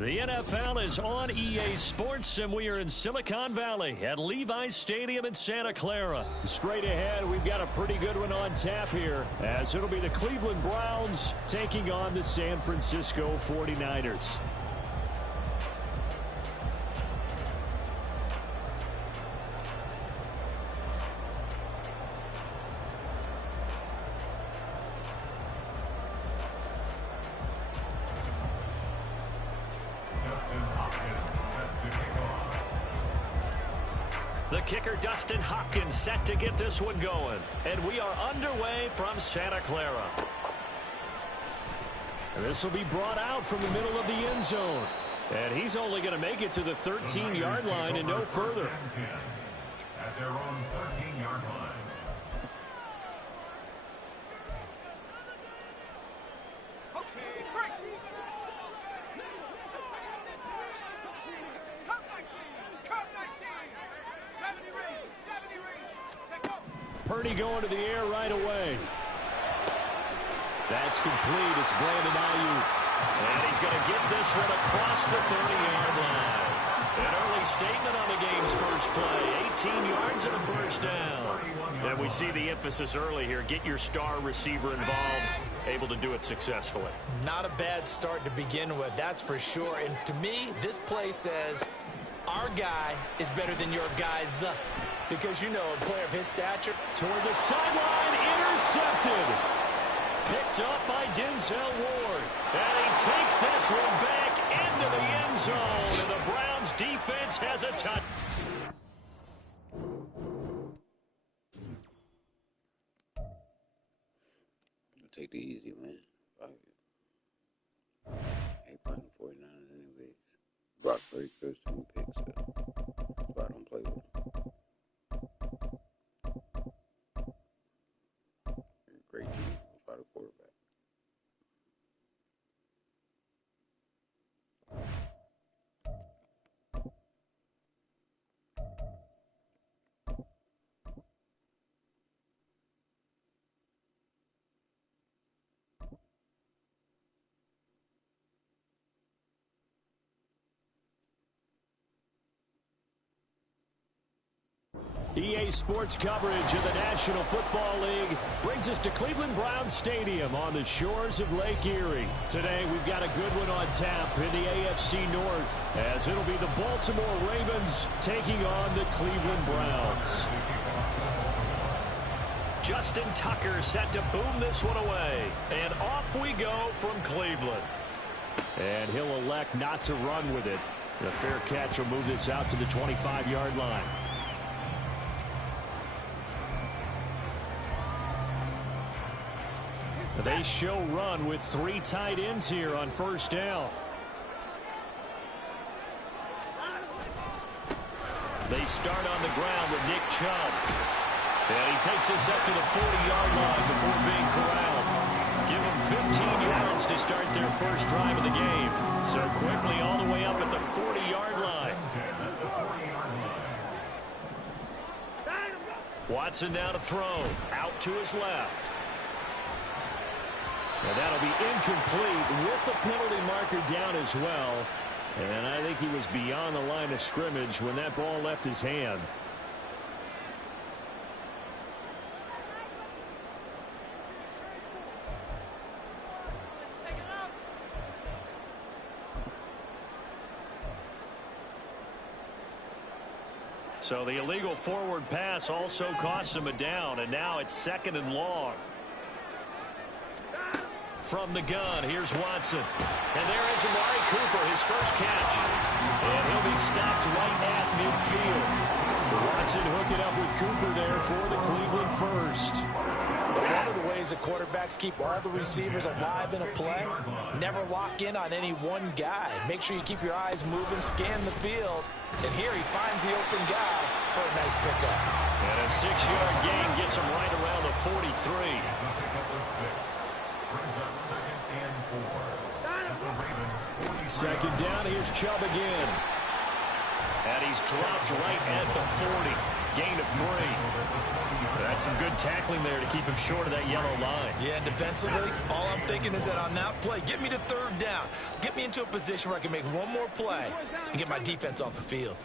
The NFL is on EA Sports, and we are in Silicon Valley at Levi's Stadium in Santa Clara. Straight ahead, we've got a pretty good one on tap here, as it'll be the Cleveland Browns taking on the San Francisco 49ers. The kicker, Dustin Hopkins, set to get this one going. And we are underway from Santa Clara. And this will be brought out from the middle of the end zone. And he's only going to make it to the 13-yard line and no further. At their own 13-yard line. Purdy going to the air right away. That's complete. It's Brandon Ayuk. And he's going to get this one across the 30-yard line. An early statement on the game's first play. 18 yards and a first down. And we see the emphasis early here. Get your star receiver involved. Able to do it successfully. Not a bad start to begin with, that's for sure. And to me, this play says our guy is better than your guys. Because, you know, a player of his stature. Toward the sideline, intercepted. Picked up by Denzel Ward. And he takes this one back into the end zone. And the Browns defense has a touch. Take the easy win. 8.49 anyways. Brock Purdy first 2 picks. That's why I don't play with him. Great team by the quarterback. EA Sports coverage of the National Football League brings us to Cleveland Browns Stadium on the shores of Lake Erie. Today, we've got a good one on tap in the AFC North, as it'll be the Baltimore Ravens taking on the Cleveland Browns. Justin Tucker set to boom this one away. And off we go from Cleveland. And he'll elect not to run with it. The fair catch will move this out to the 25-yard line. They show run with 3 tight ends here on first down. They start on the ground with Nick Chubb. And he takes this up to the 40-yard line before being corralled. Give them 15 yards to start their first drive of the game. So quickly all the way up at the 40-yard line. Watson now to throw. Out to his left. And that'll be incomplete with the penalty marker down as well. And I think he was beyond the line of scrimmage when that ball left his hand. So the illegal forward pass also costs him a down, and now it's 2nd and long. From the gun, here's Watson. And there is Amari Cooper, his first catch. And he'll be stopped right at midfield. Watson hooking up with Cooper there for the Cleveland first. One of the ways the quarterbacks keep all the receivers alive in a play, never lock in on any one guy. Make sure you keep your eyes moving, scan the field. And here he finds the open guy for a nice pickup. And a 6-yard gain gets him right around the 43. Second down, here's Chubb again. And he's dropped right at the 40. Gain of 3. That's some good tackling there to keep him short of that yellow line. Yeah, and defensively, all I'm thinking is that on that play, get me to third down. Get me into a position where I can make one more play and get my defense off the field.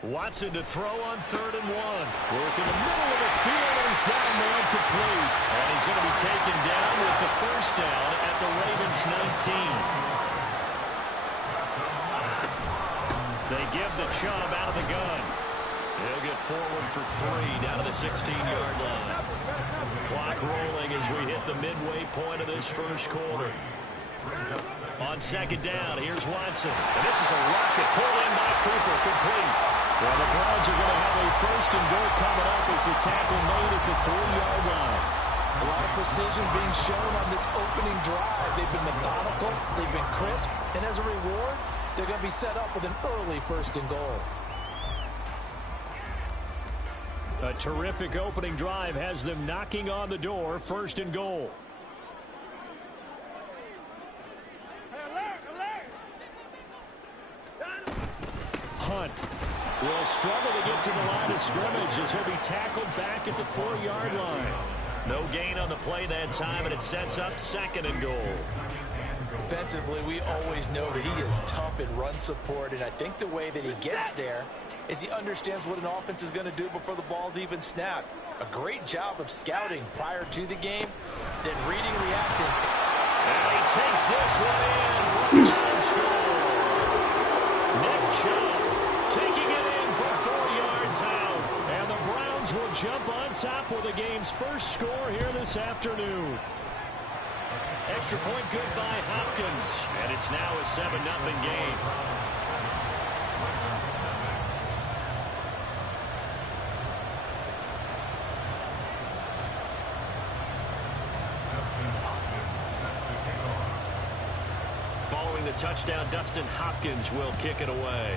Watson to throw on 3rd and 1. Work in the middle of the field, and he's got him incomplete. And he's going to be taken down with the first down at the Ravens 19. They give the Chubb out of the gun. He'll get forward for 3 down to the 16-yard line. Clock rolling as we hit the midway point of this first quarter. On 2nd down, here's Watson. And this is a rocket pulled in by Cooper, complete. Well, the Browns are going to have a 1st and goal coming up as the tackle made at the 3-yard line. A lot of precision being shown on this opening drive. They've been methodical, they've been crisp, and as a reward, they're going to be set up with an early 1st and goal. A terrific opening drive has them knocking on the door, 1st and goal. Hunt will struggle to get to the line of scrimmage as he'll be tackled back at the 4-yard line. No gain on the play that time, and it sets up 2nd and goal. Defensively, we always know that he is tough in run support, and I think the way that he gets there is he understands what an offense is going to do before the ball's even snapped. A great job of scouting prior to the game, then reading, reacting. And he takes this one in for a grand score. Nick Chubb taking it in from 4 yards out. And the Browns will jump on top with the game's first score here this afternoon. Extra point good by Hopkins. And it's now a 7-0 game. Following the touchdown, Dustin Hopkins will kick it away.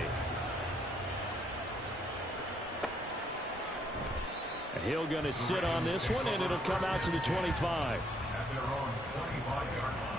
He'll going to sit on this one, and it'll come out to the 25. At their own 25-yard line.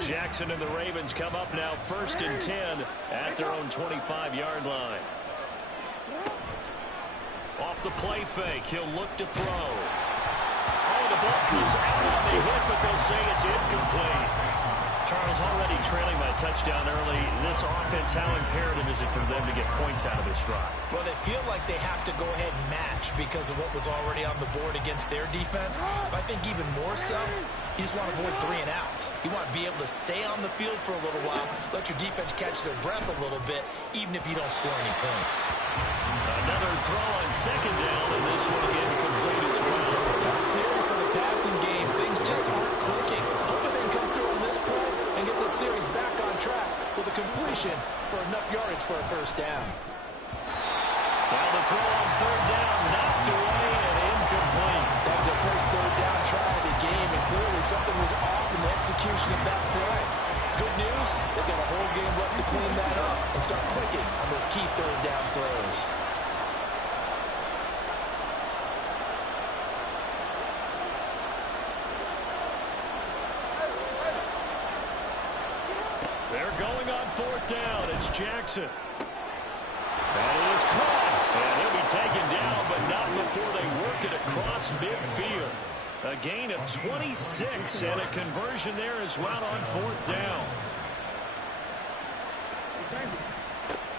Jackson and the Ravens come up now 1st and 10 at their own 25-yard line. Off the play fake, he'll look to throw. Oh, the ball comes out on the hit, but they'll say it's incomplete. Charles, already trailing by a touchdown early. This offense, how imperative is it for them to get points out of this drive? Well, they feel like they have to go ahead and match because of what was already on the board against their defense. But I think even more so, you just want to avoid 3 and outs. You want to be able to stay on the field for a little while, let your defense catch their breath a little bit, even if you don't score any points. Another throw on 2nd down, and this one incomplete as well. Tough series for the passing game. Things just aren't clicking. Hoping they can come through on this play and get this series back on track with a completion for enough yardage for a 1st down. Now the throw on 3rd down, knocked away and incomplete. That was their first 3rd down try of the game, and clearly something was off in the execution of that play. Good news, they've got a whole game left to clean that up and start clicking on those key 3rd down throws. They're going on 4th down. It's Jackson. That is caught. And he'll be taken down, but not before they work it across midfield. A gain of 26 and a conversion there as well on 4th down.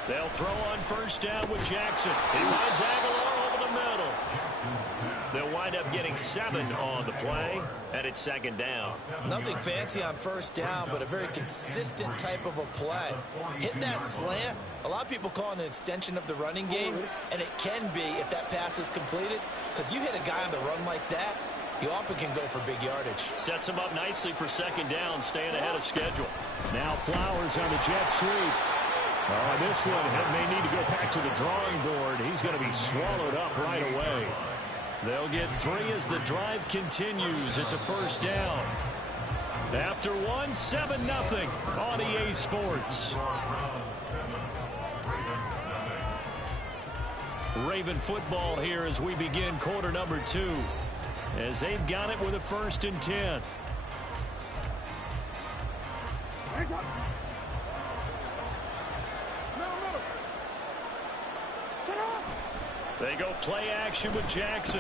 They'll throw on 1st down with Jackson. He finds Aguilar over the middle. They'll wind up getting 7 on the play, and it's 2nd down. Nothing fancy on 1st down, but a very consistent type of a play. Hit that slant. A lot of people call it an extension of the running game, and it can be if that pass is completed, because you hit a guy on the run like that, you often can go for big yardage. Sets him up nicely for 2nd down, staying ahead of schedule. Now Flowers on the jet sweep. Oh, this one may need to go back to the drawing board. He's going to be swallowed up right away. They'll get 3 as the drive continues. It's a 1st down. After one, 7-0 on EA Sports. Raven football here as we begin quarter number 2. As they've got it with a 1st and 10. They go play action with Jackson.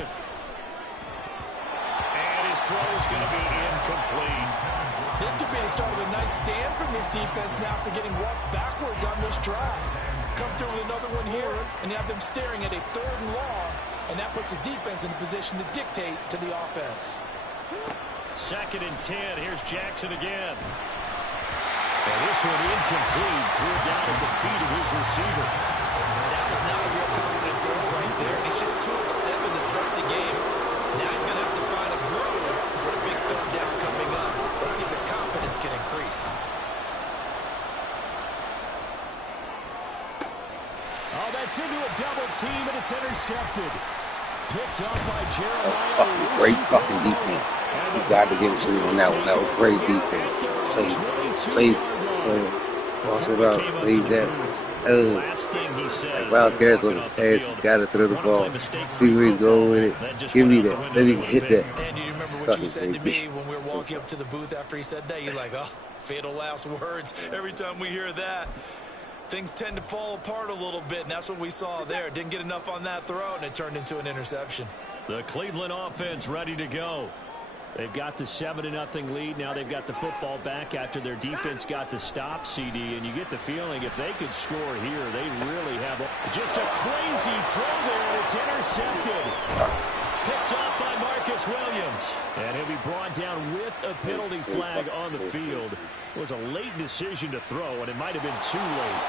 And his throw is going to be incomplete. This could be the start of a nice stand from this defense now after getting walked backwards on this drive. Come through with another one here, and you have them staring at a 3rd and long, and that puts the defense in a position to dictate to the offense. 2nd and 10. Here's Jackson again. And this one incomplete. Threw it down at the feet of his receiver. That was not a real confident throw right there. He's just 2 of 7 to start the game. Now he's going to have to find a groove with a big 3rd down coming up. Let's see if his confidence can increase. Oh, that's into a double team, and it's intercepted. Picked up by Jeremiah. Great fucking defense. You got to give it to me on that one. That was great defense. Played that. Last thing he said. Like Wild Carrots on the pass, you got to throw the ball. See where he's going with it. Give me that. Let me hit that. And you remember what you said to me when we were walking up to the booth after he said that? You're like, oh, fatal last words. Every time we hear that, things tend to fall apart a little bit, and that's what we saw there. Didn't get enough on that throw, and it turned into an interception. The Cleveland offense ready to go. They've got the 7-0 lead. Now they've got the football back after their defense got the stop, CD, and you get the feeling if they could score here, they really have just a crazy throw there, and it's intercepted. Picked up by Marcus Williams, and he'll be brought down with a penalty flag on the field. It was a late decision to throw, and it might have been too late.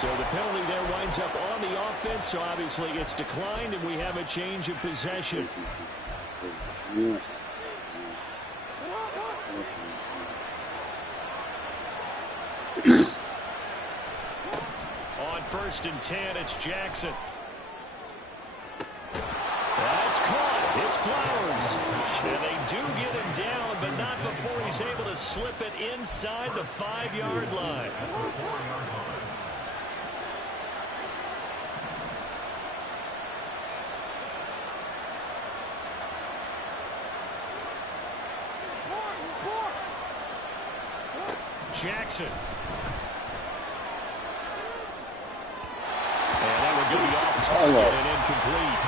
So the penalty there winds up on the offense, so obviously it's declined, and we have a change of possession. On 1st and 10, it's Jackson. That's caught. It's Flowers. And they do get him down, but not before he's able to slip it inside the 5-yard line. Jackson. And that was going to be off target and incomplete.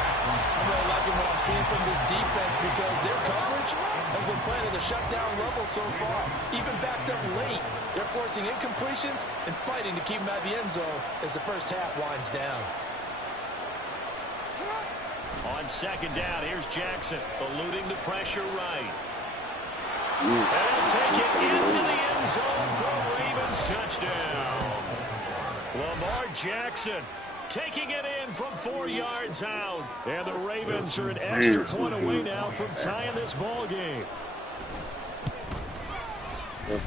I'm really liking what I'm seeing from this defense because their coverage has been playing at a shutdown level so far. Even backed up late, they're forcing incompletions and fighting to keep them out of the end zone as the first half winds down. On 2nd down, here's Jackson, eluding the pressure right. And he'll take it into the end zone for a Ravens touchdown. Lamar Jackson taking it in from 4 yards out. And the Ravens are an extra point away now from tying this ball game.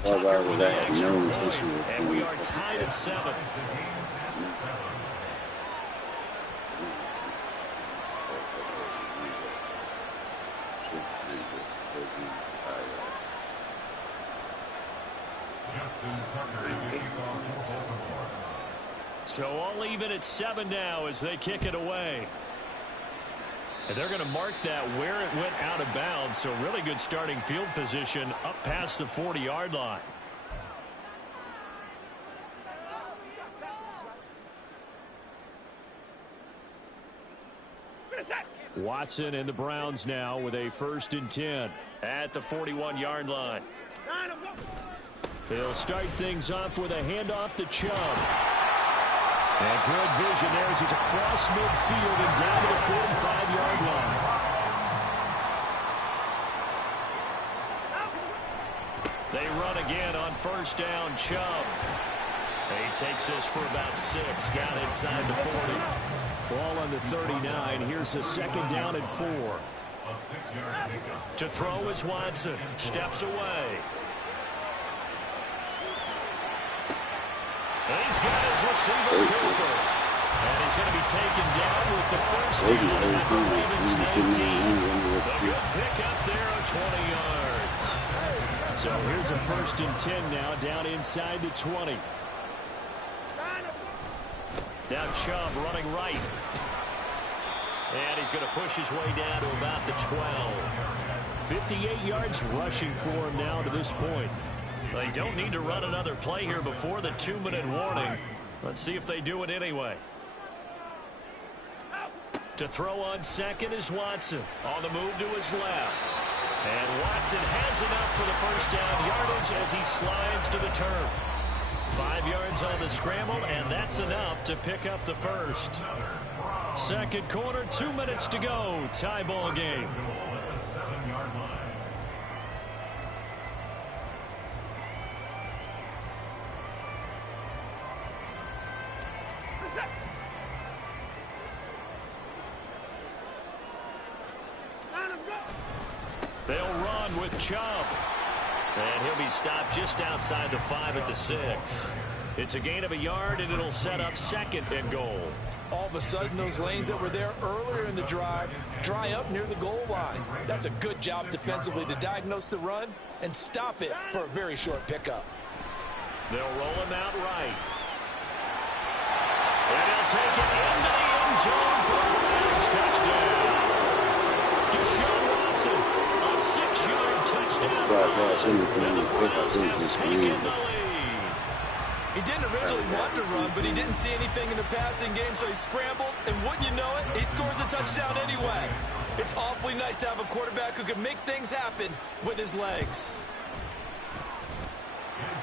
Tucker with the extra point, and we are tied at 7. So all even at 7 now as they kick it away. And they're going to mark that where it went out of bounds. So really good starting field position up past the 40-yard line. Watson and the Browns now with a 1st and 10 at the 41-yard line. They'll start things off with a handoff to Chubb. And good vision there as he's across midfield and down to the 45-yard line. They run again on 1st down, Chubb. He takes this for about 6 down inside the 40. Ball on the 39. Here's the 2nd down and 4. To throw is Watson. Steps away. And he's got his receiver, Cooper. And he's going to be taken down with the 1st down at the Ravens 19. A good pick up there of 20 yards. So here's a 1st and 10 now, down inside the 20. Now Chubb running right. And he's going to push his way down to about the 12. 58 yards rushing for him now to this point. They don't need to run another play here before the 2-minute warning. Let's see if they do it anyway. To throw on second is Watson. On the move to his left. And Watson has enough for the first down yardage as he slides to the turf. 5 yards on the scramble, and that's enough to pick up the first. Second quarter, 2 minutes to go. Tie ball game. They'll run with Chubb. And he'll be stopped just outside the 5 at the 6. It's a gain of a yard, and it'll set up 2nd and goal. All of a sudden, those lanes that were there earlier in the drive dry up near the goal line. That's a good job defensively to diagnose the run and stop it for a very short pickup. They'll roll him out right. And he'll take it into the end zone for a Browns touchdown. Deshaun Watson, a 6-yard touchdown. He didn't originally want to run, but he didn't see anything in the passing game, so he scrambled, and wouldn't you know it, he scores a touchdown anyway. It's awfully nice to have a quarterback who can make things happen with his legs.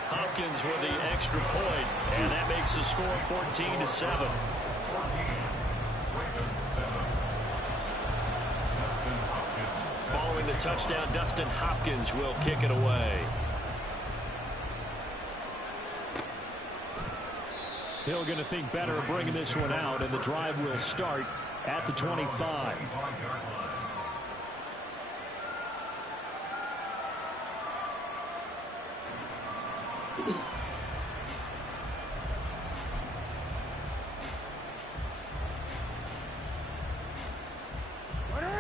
Hopkins with the extra point, and that makes the score 14-7. Following the touchdown, Dustin Hopkins will kick it away. Hill going to think better of bringing this one out, and the drive will start at the 25.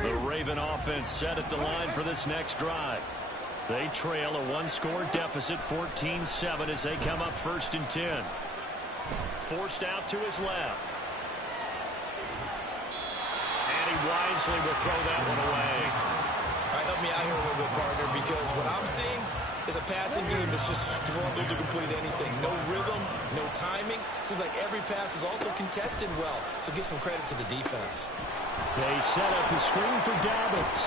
The Raven offense set at the line for this next drive. They trail a 1-score deficit, 14-7, as they come up 1st and 10. Forced out to his left. And he wisely will throw that one away. All right, help me out here a little bit, partner, because what I'm seeing is a passing game that's just struggled to complete anything. No rhythm, no timing. Seems like every pass is also contested well, so give some credit to the defense. They set up the screen for Dobbins.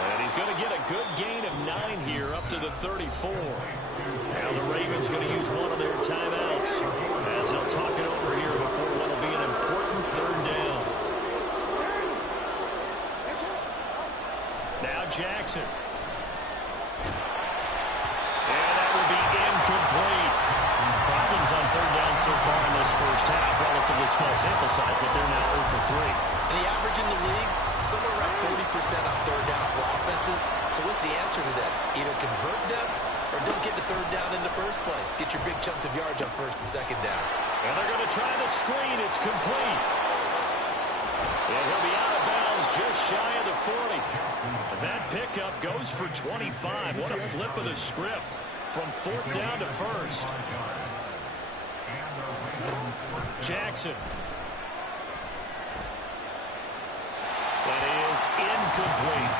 And he's going to get a good gain of 9 here up to the 34. Now the Ravens going to use one of their timeouts as they'll talk it over here before what will be an important 3rd down. Now Jackson. And that will be incomplete. Problems on 3rd down so far in this first half. Relatively small sample size, but they're now 0 for 3. And the average in the league, somewhere around 40% on 3rd down for offenses. So what's the answer to this? Either convert them or don't get to 3rd down in the first place. Get your big chunks of yards on 1st and 2nd down. And they're going to try the screen. It's complete. And he'll be out of bounds just shy of the 40. That pickup goes for 25. What a flip of the script from 4th down to 1st. Jackson. That is incomplete.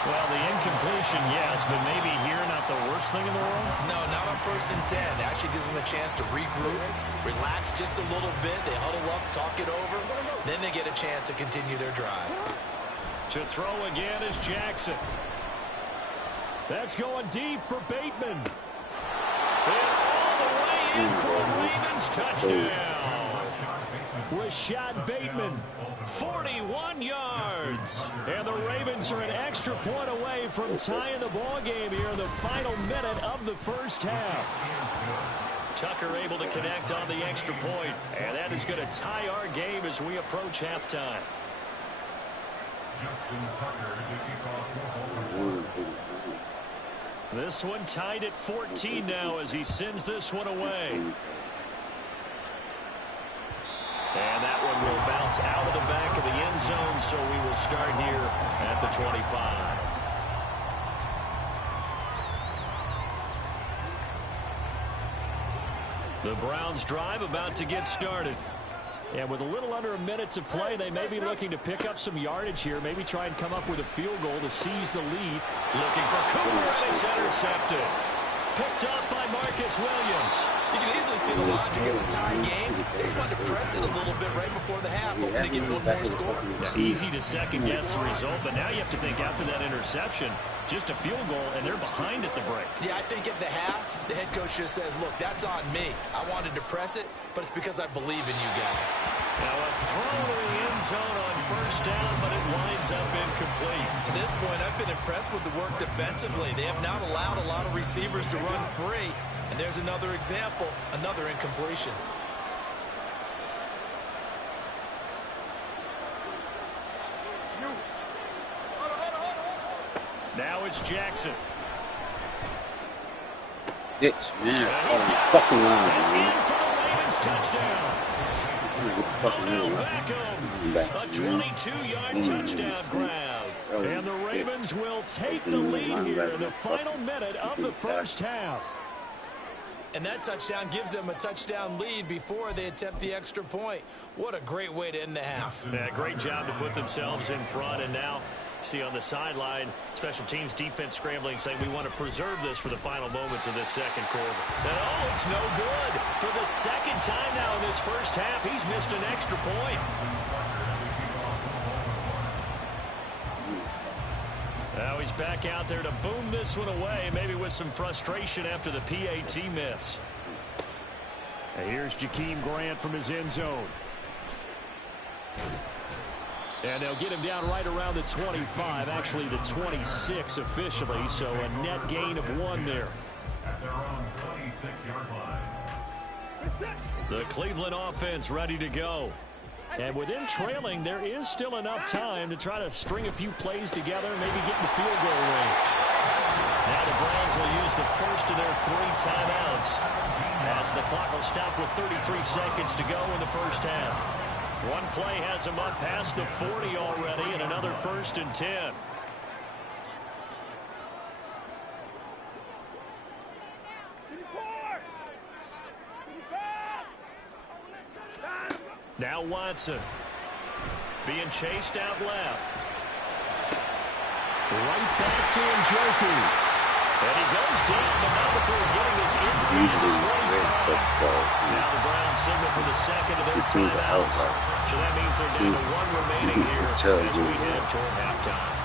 Well, the incompletion, yes, but maybe here not the worst thing in the world? No, not on 1st and 10. Actually gives them a chance to regroup, relax just a little bit. They huddle up, talk it over. Then they get a chance to continue their drive. To throw again is Jackson. That's going deep for Bateman. And all the way in for a Ravens touchdown. Rashad Bateman, 41 yards. And the Ravens are an extra point away from tying the ball game here in the final minute of the first half. Tucker able to connect on the extra point, and that is going to tie our game as we approach halftime. This one tied at 14 now as he sends this one away. And that one will bounce out of the back of the end zone, so we will start here at the 25. The Browns drive about to get started. And with a little under a minute to play, they may be looking to pick up some yardage here, maybe try and come up with a field goal to seize the lead. Looking for Cooper, and it's intercepted. Picked up by Marcus Williams. You can easily see the logic. It's a tie game. They just wanted to press it a little bit right before the half, hoping to get one more score. Easy to second-guess the result, but now you have to think after that interception, just a field goal, and they're behind at the break. Yeah, I think at the half, the head coach just says, look, that's on me. I wanted to press it, but it's because I believe in you guys. Now a throw to the end zone on first down, but it winds up incomplete. To this point, I've been impressed with the work defensively. They have not allowed a lot of receivers to run free. And there's another example, another incompletion. Now it's Jackson. Bitch, man. Fucking line, man. In for the Ravens touchdown. A 22-yard touchdown grab. And the Ravens will take the lead here in the final minute of the first half. And that touchdown gives them a touchdown lead before they attempt the extra point. What a great way to end the half. Yeah, great job to put themselves in front. And now, see on the sideline, special teams defense scrambling, saying we want to preserve this for the final moments of this second quarter. And oh, it's no good. For the second time now in this first half, he's missed an extra point. Now he's back out there to boom this one away, maybe with some frustration after the PAT miss. And here's Jakeem Grant from his end zone. And they'll get him down right around the 25, actually the 26 officially, so a net gain of 1 there. At their own 26-yard line. The Cleveland offense ready to go. And within trailing, there is still enough time to try to string a few plays together, maybe get in the field goal range. Now the Browns will use the first of their 3 timeouts as the clock will stop with 33 seconds to go in the first half. One play has them up past the 40 already, and another 1st and 10. Now Watson being chased out left. Right back to Njoku. And he goes down, but not before getting his inside the 25. Now the Browns signal for the second of their timeouts. So that means they're down to 1 remaining here as we head toward halftime.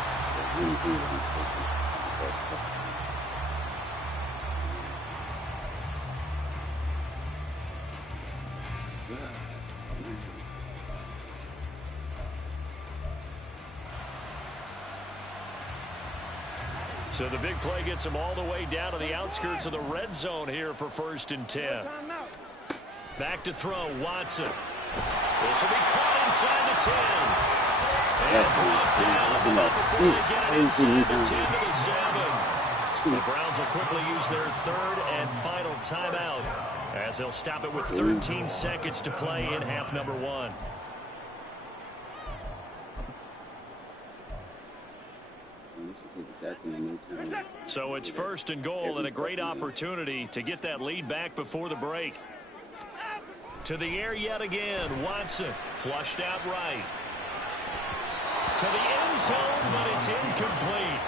So the big play gets him all the way down to the outskirts of the red zone here for 1st and 10. Back to throw, Watson. This will be caught inside the 10. And brought down before they get it inside the 10 to the 7. The Browns will quickly use their 3rd and final timeout as they'll stop it with 13 seconds to play in half number 1. So it's 1st and goal and a great opportunity to get that lead back before the break. To the air yet again. Watson flushed out right. To the end zone, but it's incomplete.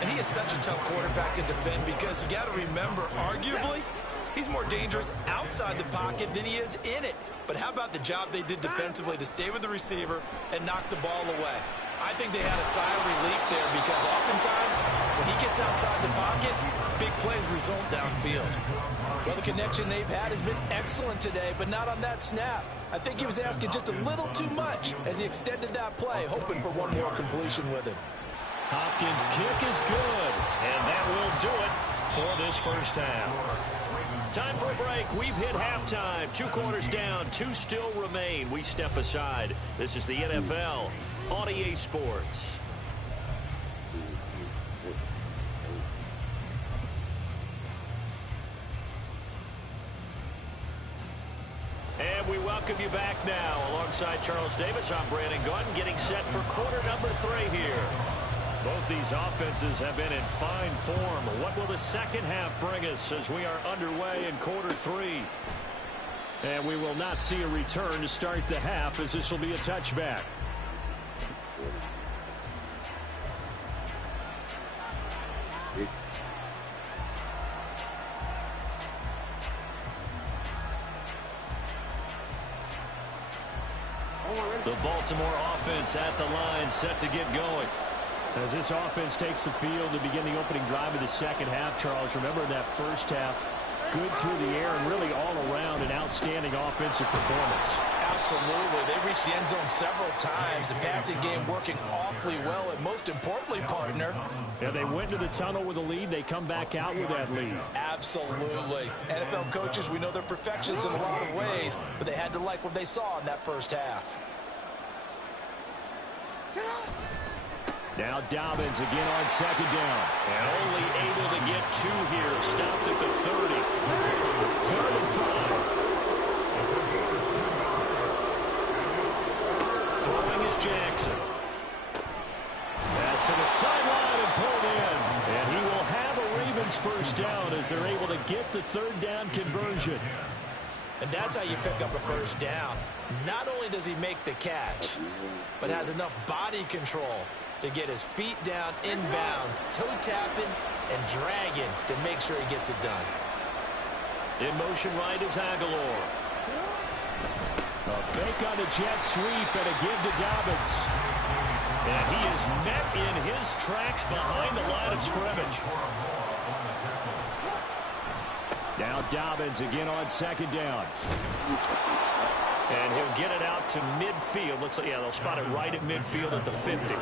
And he is such a tough quarterback to defend because you got to remember, arguably, he's more dangerous outside the pocket than he is in it. But how about the job they did defensively to stay with the receiver and knock the ball away? I think they had a sigh of relief there because oftentimes when he gets outside the pocket, big plays result downfield. Well, the connection they've had has been excellent today, but not on that snap. I think he was asking just a little too much as he extended that play, hoping for one more completion with it. Hopkins' kick is good, and that will do it for this first half. Time for a break. We've hit halftime. 2 quarters down. 2 still remain. We step aside. This is the NFL on EA Sports. And we welcome you back now. Alongside Charles Davis, I'm Brandon Gaudin, getting set for quarter number 3 here. Both these offenses have been in fine form. What will the second half bring us as we are underway in quarter 3? And we will not see a return to start the half, as this will be a touchback. The Baltimore offense at the line, set to get going. As this offense takes the field to begin the opening drive of the second half, Charles, remember in that first half, good through the air and really all around an outstanding offensive performance. Absolutely. They reached the end zone several times. The passing game working awfully well, and most importantly, partner, Yeah, they went to the tunnel with a lead. They come back out with that lead. absolutely. NFL coaches, we know they're perfectionists in a lot of ways, but they had to like what they saw in that first half. Now Dobbins again on second down. And only able to get 2 here. Stopped at the 30. 3rd and 5. Throwing is Jackson. Pass to the sideline and pulled in. And he will have a Ravens first down as they're able to get the 3rd down conversion. And that's how you pick up a first down. Not only does he make the catch, but has enough body control to get his feet down inbounds, toe tapping and dragging to make sure he gets it done. In motion right is Aguilar. A fake on the jet sweep and a give to Dobbins. And he is met in his tracks behind the line of scrimmage. Now Dobbins again on second down. And he'll get it out to midfield. Looks like, yeah, they'll spot it right at midfield at the 50.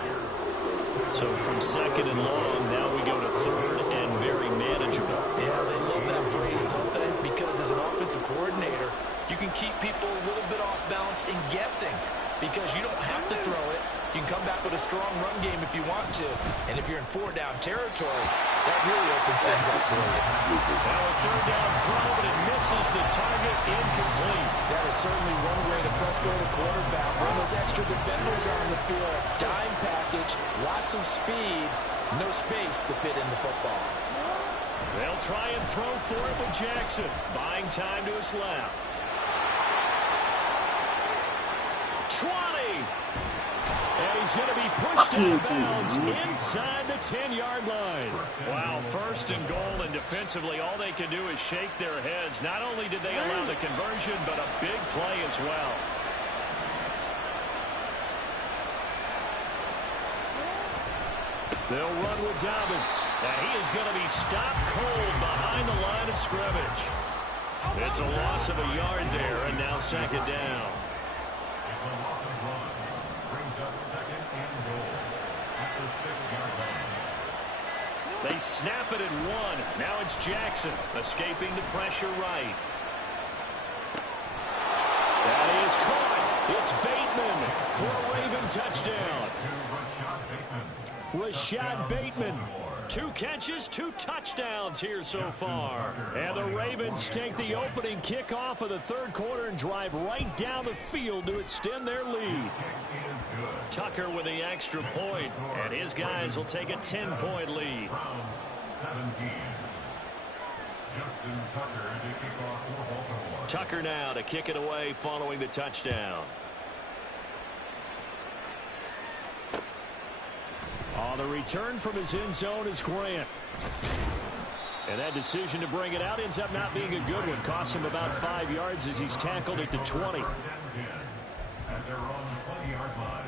So from second and long, now we go to 3rd and very manageable. Yeah, they love that phrase, don't they? Because as an offensive coordinator, you can keep people a little bit off balance and guessing because you don't have to throw it. You can come back with a strong run game if you want to. And if you're in 4-down territory, that really opens things up for you. Now a 3rd down throw, but it misses the target, incomplete. That is certainly one way to frustrate a quarterback. When those extra defenders on the field, dime package, lots of speed, no space to fit in the football. They'll try and throw for it with Jackson. Buying time to his left. 20. And he's going to be pushed out of bounds inside the 10-yard line. Wow, 1st and goal, and defensively all they can do is shake their heads. Not only did they allow the conversion, but a big play as well. They'll run with Dobbins. And he is going to be stopped cold behind the line of scrimmage. It's a loss of a yard there, and now 2nd down. It's a loss of 1. Brings up 2nd and goal at the 6-yard line. They snap it at 1. Now it's Jackson escaping the pressure right. That is caught. It's Bateman for a Raven touchdown. Rashad Bateman. 2 catches, 2 touchdowns here so far. And the Ravens take the opening kickoff of the 3rd quarter and drive right down the field to extend their lead. Tucker with the extra point, and his guys will take a 10-point lead. 17. Justin Tucker to kick off for Baltimore. Tucker now to kick it away following the touchdown. The return from his end zone is Grant. And that decision to bring it out ends up not being a good one. Costs him about 5 yards as he's tackled at the 20. At their own 20-yard line.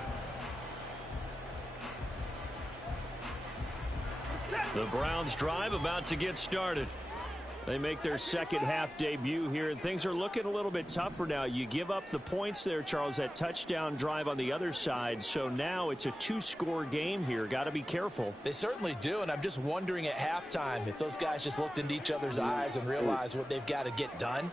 The Browns drive about to get started. They make their second half debut here, and things are looking a little bit tougher now. You give up the points there, Charles, that touchdown drive on the other side. So now it's a 2-score game here. Got to be careful. They certainly do, and I'm just wondering at halftime if those guys just looked into each other's eyes and realized what they've got to get done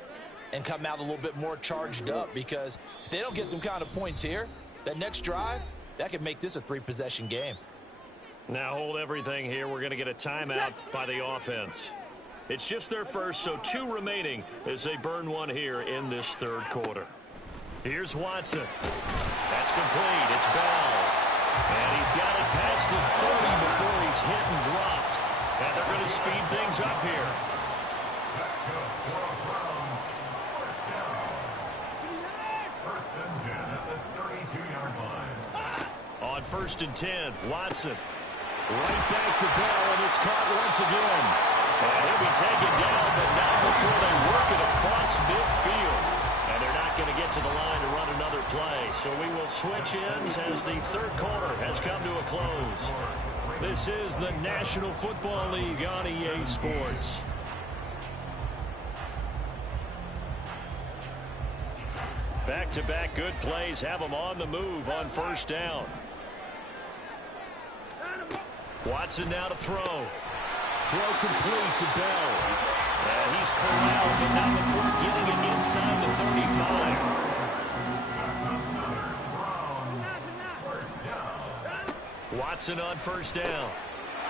and come out a little bit more charged up, because if they don't get some kind of points here, that next drive, that could make this a 3-possession game. Now hold everything here. We're going to get a timeout by the offense. It's just their first, so 2 remaining as they burn 1 here in this 3rd quarter. Here's Watson. That's complete. It's Bell. And he's got it past the 30 before he's hit and dropped. And they're going to speed things up here. Let's go for a Browns first down. and 10 at the 32-yard line. On 1st and 10, Watson. Right back to Bell, and it's caught once again. And he'll be taken down, but not before they work it across midfield. And they're not going to get to the line to run another play. So we will switch ends as the third quarter has come to a close. This is the National Football League on EA Sports. Back-to-back good plays have them on the move on 1st down. Watson now to throw. Throw complete to Bell. And he's corralled, but not before getting it inside the 35. Watson on 1st down.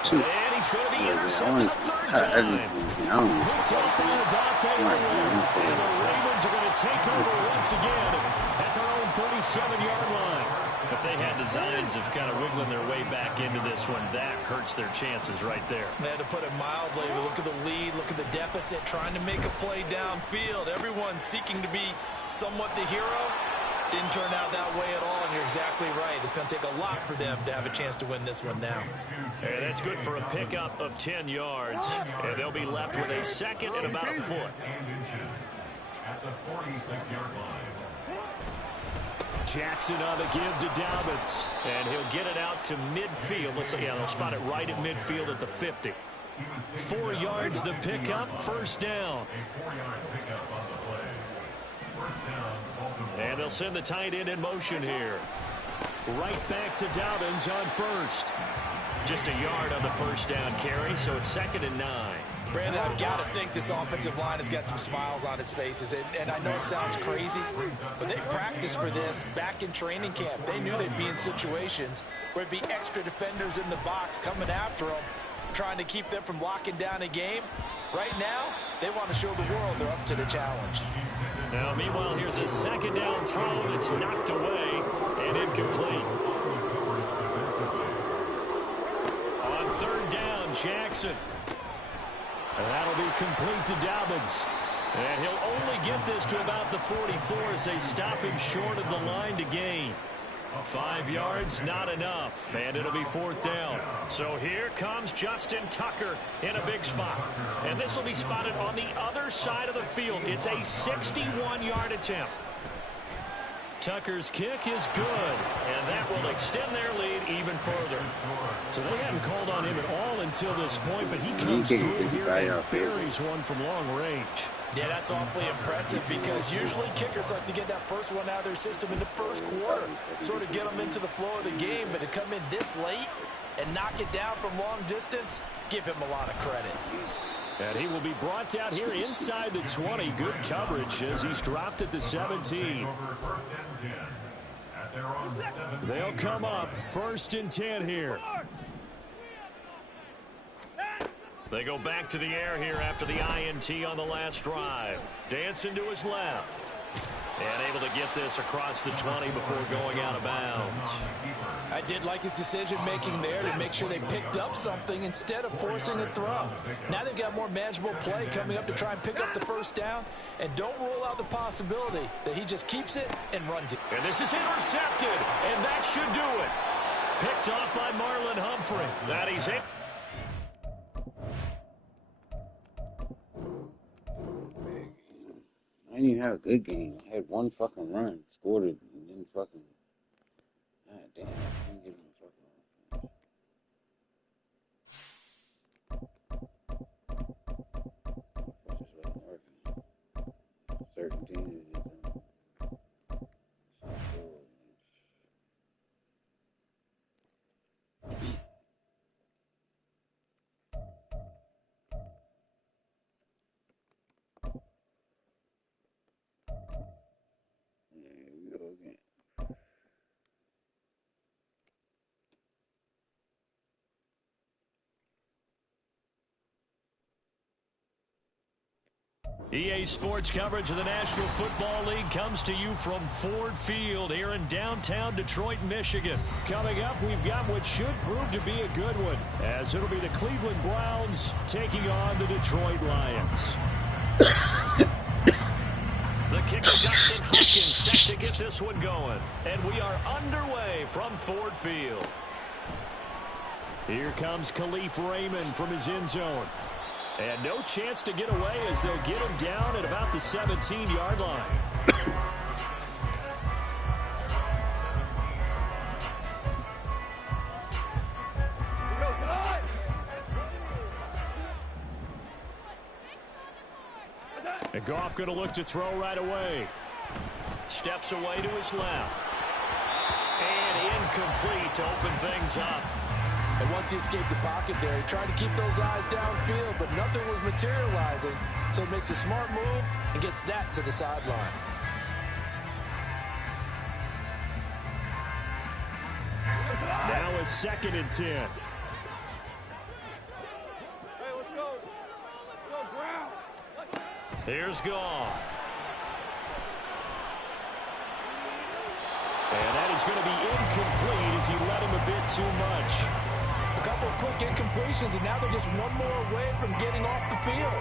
And he's going to be intercepted a third time. Picked up by Odafe Oweh. And the Ravens are going to take over once again at their own 37-yard line. If they had designs of kind of wiggling their way back into this one, that hurts their chances right there. To put it mildly, look at the lead, look at the deficit, trying to make a play downfield. Everyone seeking to be somewhat the hero. Didn't turn out that way at all, and you're exactly right. It's going to take a lot for them to have a chance to win this one now. And that's good for a pickup of 10 yards. And they'll be left with a second and about a foot. At the 46-yard line. Jackson on the give to Dobbins. And he'll get it out to midfield. They'll spot it right at midfield at the 50. 4 yards the pickup, 1st down. A 4-yard pickup on the play. 1st down, Baltimore. And they'll send the tight end in motion here. Right back to Dobbins on 1st. Just a yard on the 1st down carry, so it's 2nd and 9. Brandon, I've got to think this offensive line has got some smiles on its faces. And I know it sounds crazy, but they practiced for this back in training camp. They knew they'd be in situations where it'd be extra defenders in the box coming after them, trying to keep them from locking down a game. Right now, they want to show the world they're up to the challenge. Now, meanwhile, here's a 2nd down throw that's knocked away and incomplete. On 3rd down, Jackson. And that'll be complete to Dobbins. And he'll only get this to about the 44 as they stop him short of the line to gain. 5 yards, not enough. And it'll be 4th down. So here comes Justin Tucker in a big spot. And this will be spotted on the other side of the field. It's a 61-yard attempt. Tucker's kick is good, and that will extend their lead even further. So they hadn't called on him at all until this point, but he comes through here and buries one from long range. Yeah, that's awfully impressive because usually kickers like to get that first one out of their system in the first quarter, sort of get them into the flow of the game, but to come in this late and knock it down from long distance, give him a lot of credit. And he will be brought down here inside the 20. Good coverage as he's dropped at the 17. They'll come up 1st and 10 here. They go back to the air here after the INT on the last drive. Dancing to his left. And able to get this across the 20 before going out of bounds. I did like his decision-making there to make sure they picked up something instead of forcing a throw. Now they've got more manageable play coming up to try and pick up the 1st down. And don't rule out the possibility that he just keeps it and runs it. And this is intercepted, and that should do it. Picked off by Marlon Humphrey. That he's in. I didn't even have a good game. I had one fucking run, scored it, and then fucking. God damn, I couldn't get my fucking offense. This wasn't working. Certain teams just don't. EA Sports coverage of the National Football League comes to you from Ford Field here in downtown Detroit, Michigan. Coming up, we've got what should prove to be a good one, as it'll be the Cleveland Browns taking on the Detroit Lions. The kicker, Dustin Hopkins, set to get this one going. And we are underway from Ford Field. Here comes Khalif Raymond from his end zone. And no chance to get away as they'll get him down at about the 17-yard line. And Goff going to look to throw right away. Steps away to his left. And incomplete to open things up. And once he escaped the pocket there, he tried to keep those eyes downfield, but nothing was materializing. So he makes a smart move and gets that to the sideline. Now a 2nd and 10. Hey, let's go. Let's go, ground. Here's Goff. And that is going to be incomplete as he let him a bit too much. A couple of quick incompletions, and now they're just one more away from getting off the field.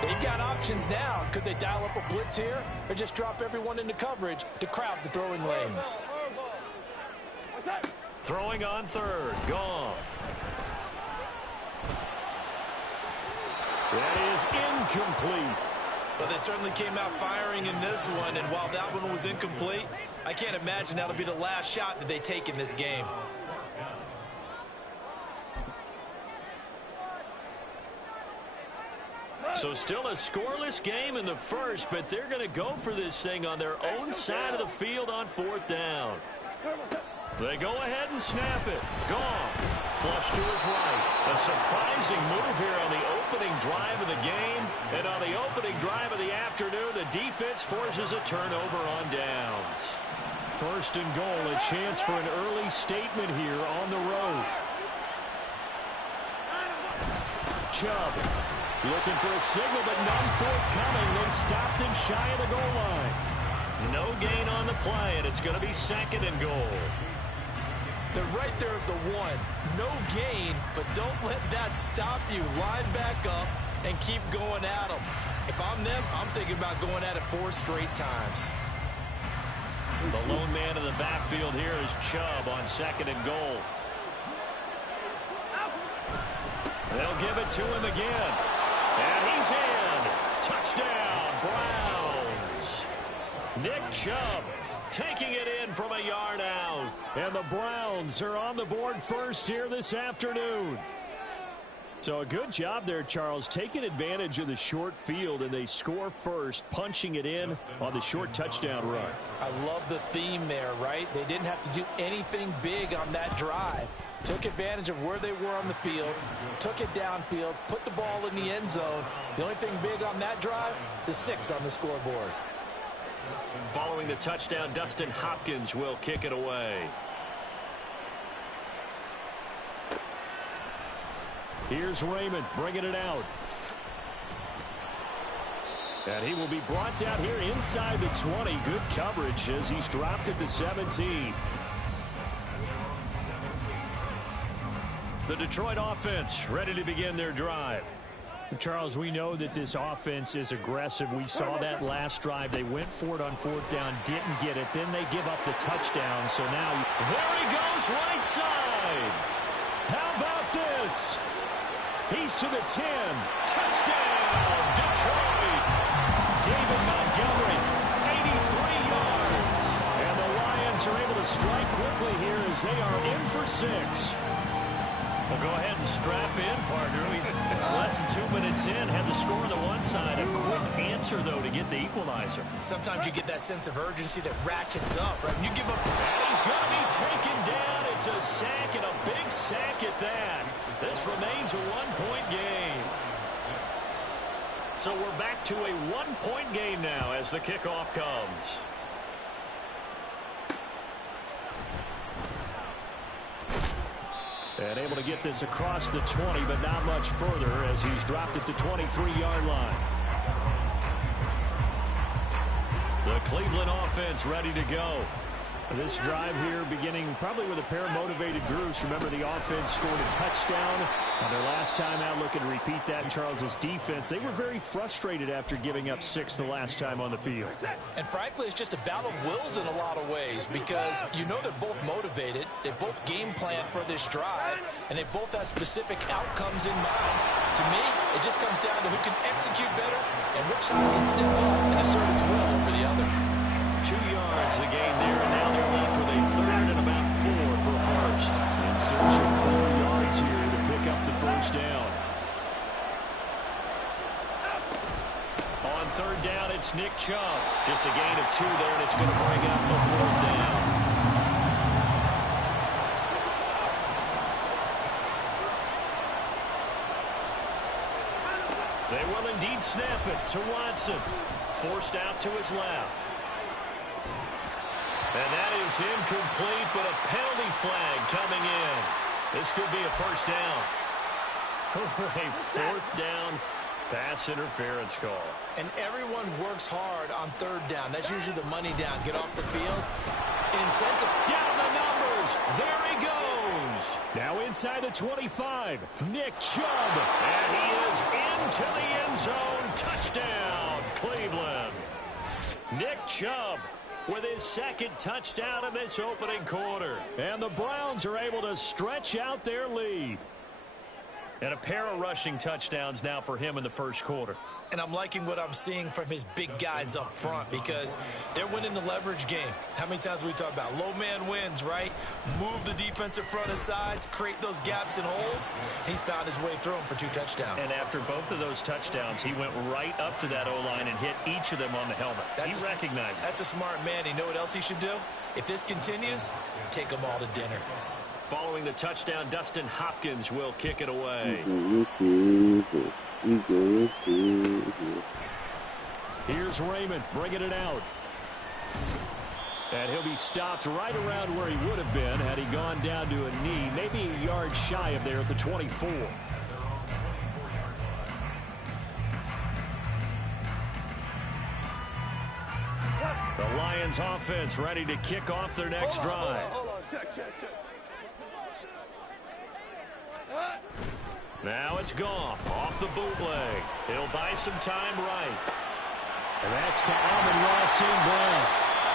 They've got options now. Could they dial up a blitz here or just drop everyone into coverage to crowd the throwing lanes? Throwing on 3rd. Goff. That is incomplete. Well, they certainly came out firing in this one, and while that one was incomplete, I can't imagine that'll be the last shot that they take in this game. So still a scoreless game in the first, but they're going to go for this thing on their own side of the field on 4th down. They go ahead and snap it. Goff. Flush to his right. A surprising move here on the opening drive of the game. And on the opening drive of the afternoon, the defense forces a turnover on downs. 1st and goal, a chance for an early statement here on the road. Chubb looking for a signal, but none forthcoming. They stopped him shy of the goal line. No gain on the play, and it's going to be 2nd and goal. They're right there at the 1. No gain, but don't let that stop you. Line back up and keep going at them. If I'm them, I'm thinking about going at it 4 straight times. The lone man in the backfield here is Chubb on 2nd and goal. They'll give it to him again. And he's in. Touchdown, Browns. Nick Chubb taking it in from a yard out. And the Browns are on the board first here this afternoon. So a good job there, Charles, taking advantage of the short field, and they score first, punching it in on the short touchdown run. I love the theme there, right? They didn't have to do anything big on that drive. Took advantage of where they were on the field, took it downfield, put the ball in the end zone. The only thing big on that drive, the 6 on the scoreboard. Following the touchdown, Dustin Hopkins will kick it away. Here's Raymond bringing it out. And he will be brought down here inside the 20. Good coverage as he's dropped at the 17. The Detroit offense ready to begin their drive. Charles, we know that this offense is aggressive. We saw that last drive. They went for it on 4th down, didn't get it. Then they give up the touchdown. So now there he goes, right side. How about this? He's to the 10. Touchdown, Detroit. David Montgomery, 83 yards. And the Lions are able to strike quickly here as they are in for 6. Well, go ahead and strap in, partner. Less than 2 minutes in, had the score on the one side. A quick answer, though, to get the equalizer. Sometimes you get that sense of urgency that ratchets up, right? When you give up. And he's going to be taken down. It's a sack, and a big sack at that. This remains a one-point game. So we're back to a one-point game now as the kickoff comes. And able to get this across the 20, but not much further as he's dropped at the 23-yard line. The Cleveland offense ready to go. This drive here beginning probably with a pair of motivated groups. Remember, the offense scored a touchdown on their last time out, looking to repeat that in Charles's defense. They were very frustrated after giving up 6 the last time on the field. And frankly, it's just a battle of wills in a lot of ways because you know they're both motivated. They both game plan for this drive, and they both have specific outcomes in mind. To me, it just comes down to who can execute better and which side can step up and assert its will over the other. 2 yards the gain there, and now they're left with a third and about 4 for a first. In search of 4 yards here to pick up the first down. On third down, it's Nick Chubb. Just a gain of 2 there, and it's going to bring up a 4th down. They will indeed snap it to Watson. Forced out to his left. And that is incomplete, but a penalty flag coming in. This could be a first down. A 4th down pass interference call. And everyone works hard on third down. That's usually the money down. Get off the field. It intensifies. Down the numbers. There he goes. Now inside the 25, Nick Chubb. And he is into the end zone. Touchdown, Cleveland. Nick Chubb with his 2nd touchdown in this opening quarter. And the Browns are able to stretch out their lead. And a pair of rushing touchdowns now for him in the first quarter. And I'm liking what I'm seeing from his big guys up front because they're winning the leverage game. How many times we talk about low man wins, right? Move the defensive front aside, create those gaps and holes. He's found his way through them for 2 touchdowns. And after both of those touchdowns, he went right up to that O-line and hit each of them on the helmet. He recognized it. That's a smart man. You know what else he should do? If this continues, take them all to dinner. Following the touchdown, Dustin Hopkins will kick it away. Here's Raymond bringing it out. And he'll be stopped right around where he would have been had he gone down to a knee, maybe a yard shy of there at the 24. The Lions offense ready to kick off their next drive. Hold on. Check. Now it's Goff off the bootleg. He'll buy some time right. And that's to Amon-Ra St. Brown.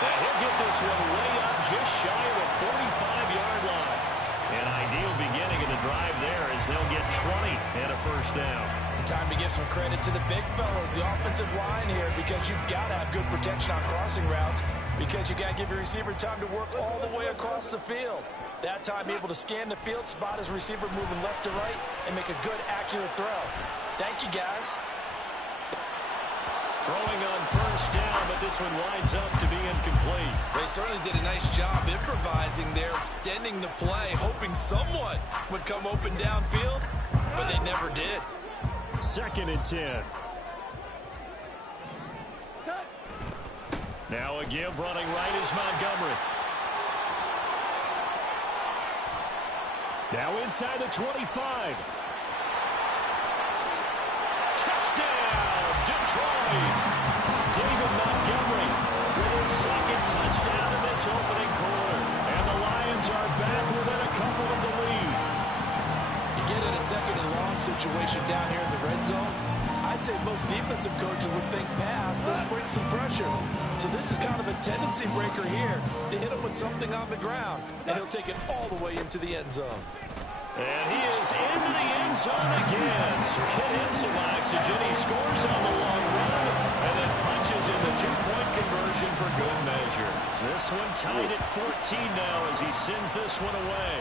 And he'll get this one way up just shy of the 45-yard line. An ideal beginning of the drive there as they'll get 20 and a first down. Time to give some credit to the big fellas, the offensive line here, because you've got to have good protection on crossing routes because you got to give your receiver time to work all the way across the field. That time able to scan the field, spot his receiver moving left to right, and make a good, accurate throw. Thank you, guys. Throwing on first down, but this one winds up to be incomplete. They certainly did a nice job improvising there, extending the play, hoping someone would come open downfield, but they never did. 2nd and 10. Now a give running right is Montgomery. Now inside the 25. Touchdown, Detroit. David Montgomery with his 2nd touchdown in this opening quarter. And the Lions are back within a couple of the lead. You get in a 2nd and long situation down here in the red zone, I'd say most defensive coaches would think pass, let's bring some pressure. So this is kind of a tendency breaker here to hit him with something on the ground, and he'll take it all the way into the end zone. And he is into the end zone again. So get him some oxygen. He scores on the long run and then punches in the 2-point conversion for good measure. This one tied at 14 now as he sends this one away.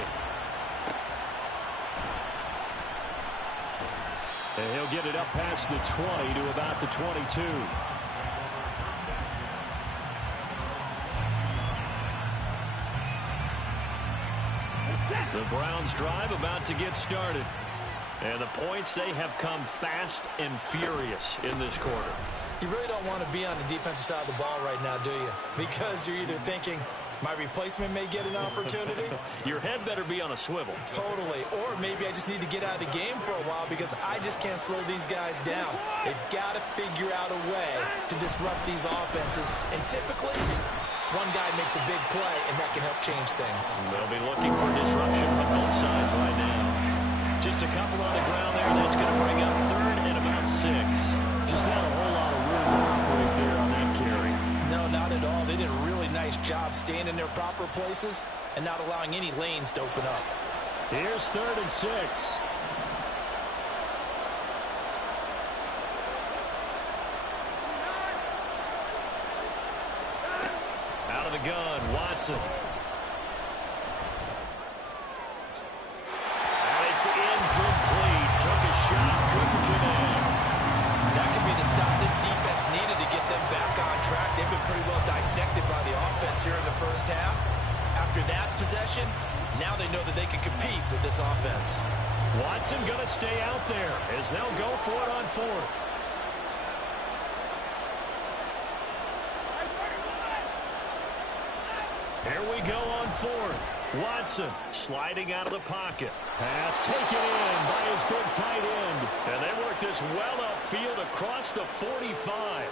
And he'll get it up past the 20 to about the 22. The Browns drive about to get started. And the points, they have come fast and furious in this quarter. You really don't want to be on the defensive side of the ball right now, do you? Because you're either thinking, my replacement may get an opportunity. Your head better be on a swivel. Totally. Or maybe I just need to get out of the game for a while because I just can't slow these guys down. They've got to figure out a way to disrupt these offenses. And typically, One guy makes a big play, and that can help change things. They'll be looking for disruption on both sides right now. Just a couple on the ground there. That's going to bring up third and about 6. Just not a whole lot of room to operate there on that carry. No, not at all. They did a really nice job staying in their proper places and not allowing any lanes to open up. Here's third and 6. Out of the gun, Watson. And it's incomplete. Took a shot, couldn't connect. That could be the stop this defense needed to get them back on track. They've been pretty well dissected by the offense here in the first half. After that possession, now they know that they can compete with this offense. Watson going to stay out there as they'll go for it on 4th. Here we go on 4th. Watson sliding out of the pocket. Pass taken in by his big tight end. And they work this well upfield across the 45.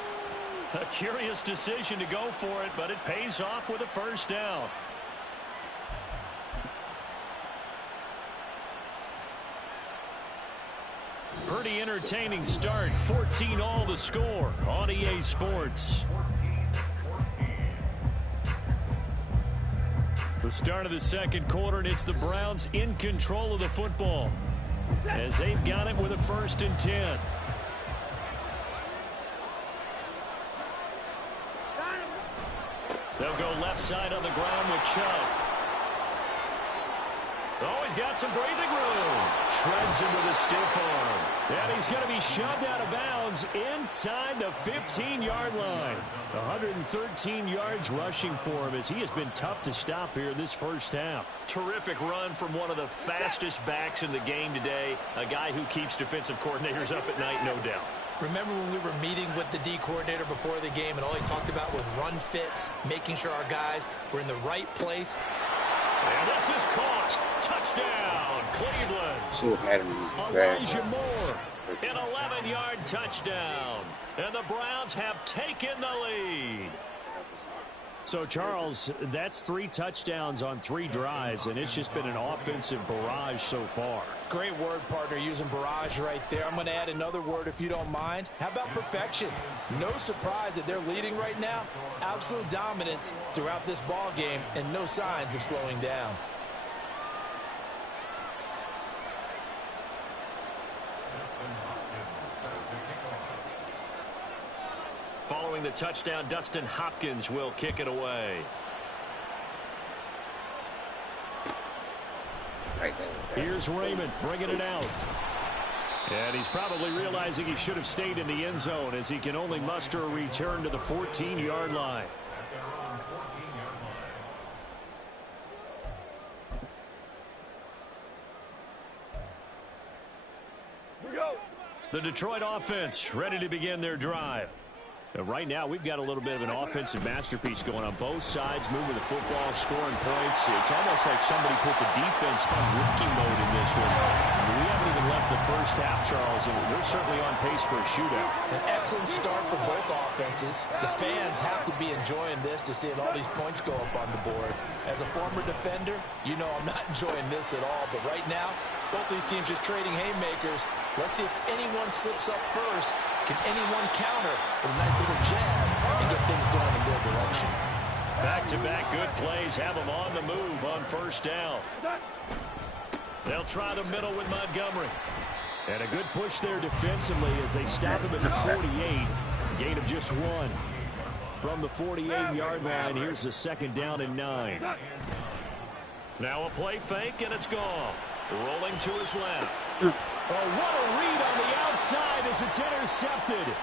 A curious decision to go for it, but it pays off with a first down. Pretty entertaining start. 14-all the score on EA Sports. The start of the second quarter, and it's the Browns in control of the football as they've got it with a 1st and 10. They'll go left side on the ground with Chubb. Oh, he's got some breathing room. Shreds him with a stiff arm. And he's going to be shoved out of bounds inside the 15-yard line. 113 yards rushing for him as he has been tough to stop here this first half. Terrific run from one of the fastest backs in the game today. A guy who keeps defensive coordinators up at night, no doubt. Remember when we were meeting with the D coordinator before the game and all he talked about was run fits, making sure our guys were in the right place. And this is caught. Touchdown, Cleveland. Should have had him Elijah Moore. An 11-yard touchdown. And the Browns have taken the lead. So, Charles, that's 3 touchdowns on 3 drives, and it's just been an offensive barrage so far. Great word, partner, using barrage right there. I'm going to add another word if you don't mind. How about perfection? No surprise that they're leading right now. Absolute dominance throughout this ball game and no signs of slowing down. Following the touchdown, Dustin Hopkins will kick it away. Here's Raymond bringing it out. And he's probably realizing he should have stayed in the end zone as he can only muster a return to the 14-yard line. The Detroit offense ready to begin their drive. Right now, we've got a little bit of an offensive masterpiece going on both sides, moving the football, scoring points. It's almost like somebody put the defense on rookie mode in this one. We haven't even left the first half, Charles, and we're certainly on pace for a shootout. An excellent start for both offenses. The fans have to be enjoying this to see all these points go up on the board. As a former defender, you know I'm not enjoying this at all. But right now, both these teams just trading haymakers. Let's see if anyone slips up first. Can anyone counter with a nice little jab and get things going in their direction? Back-to-back good plays have them on the move on first down. They'll try the middle with Montgomery. And a good push there defensively as they stop him at the 48. Gain of just 1. From the 48-yard line, here's the 2nd down and 9. Now a play fake, and it's Goff. Rolling to his left. Oh, what a read on the outside as it's intercepted.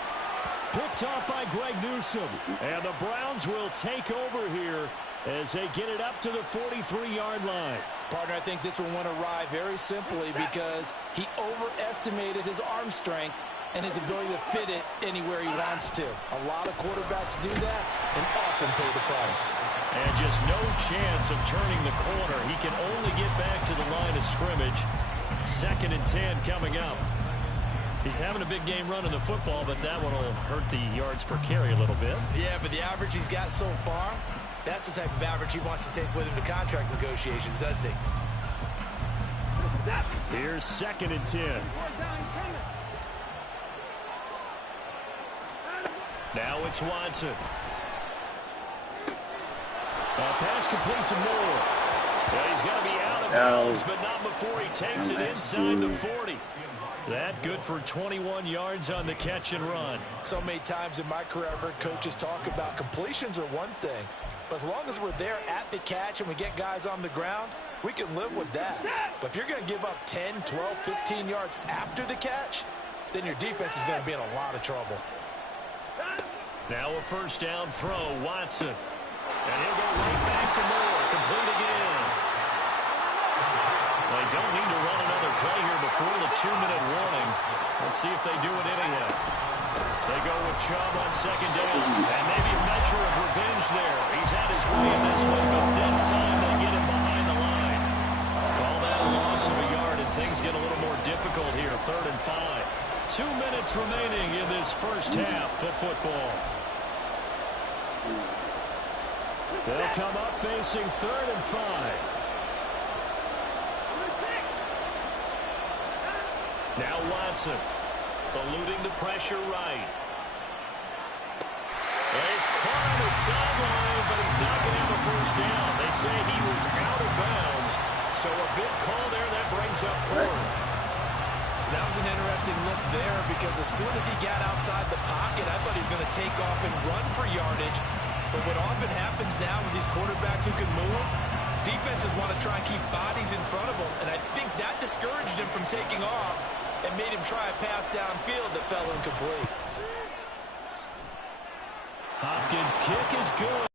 Picked off by Greg Newsome. And the Browns will take over here as they get it up to the 43-yard line. Partner, I think this one went awry very simply because he overestimated his arm strength and his ability to fit it anywhere he wants to. A lot of quarterbacks do that and often pay the price. And just no chance of turning the corner. He can only get back to the line of scrimmage. 2nd and 10 coming up. He's having a big game running the football, but that one will hurt the yards per carry a little bit. Yeah, but the average he's got so far, That's the type of average he wants to take with him to contract negotiations, doesn't he? Here's 2nd and 10. Now it's Watson. Pass complete to Moore. Well, he's going to be out of bounds, but not before he takes it inside the 40. That good for 21 yards on the catch and run. So many times in my career, I've heard coaches talk about completions are one thing, but as long as we're there at the catch and we get guys on the ground, we can live with that. But if you're going to give up 10, 12, 15 yards after the catch, then your defense is going to be in a lot of trouble. Now a first down throw, Watson. And he'll go right back to Moore, complete again. They don't need to run another play here before the 2-minute warning. Let's see if they do it anyhow. They go with Chubb on 2nd down. And maybe a measure of revenge there. He's had his way in this one, but this time they get him behind the line. Call that a loss of a yard, and things get a little more difficult here. 3rd and 5. 2 minutes remaining in this first half of football. They'll come up facing 3rd and 5. Now Watson, eluding the pressure right. He's caught on the sideline, but he's not going to have a first down. They say he was out of bounds, so a big call there that brings up 4th. That was an interesting look there because as soon as he got outside the pocket, I thought he was going to take off and run for yardage. But what often happens now with these quarterbacks who can move, defenses want to try and keep bodies in front of them, and I think that discouraged him from taking off and made him try a pass downfield that fell incomplete. Hopkins' kick is good.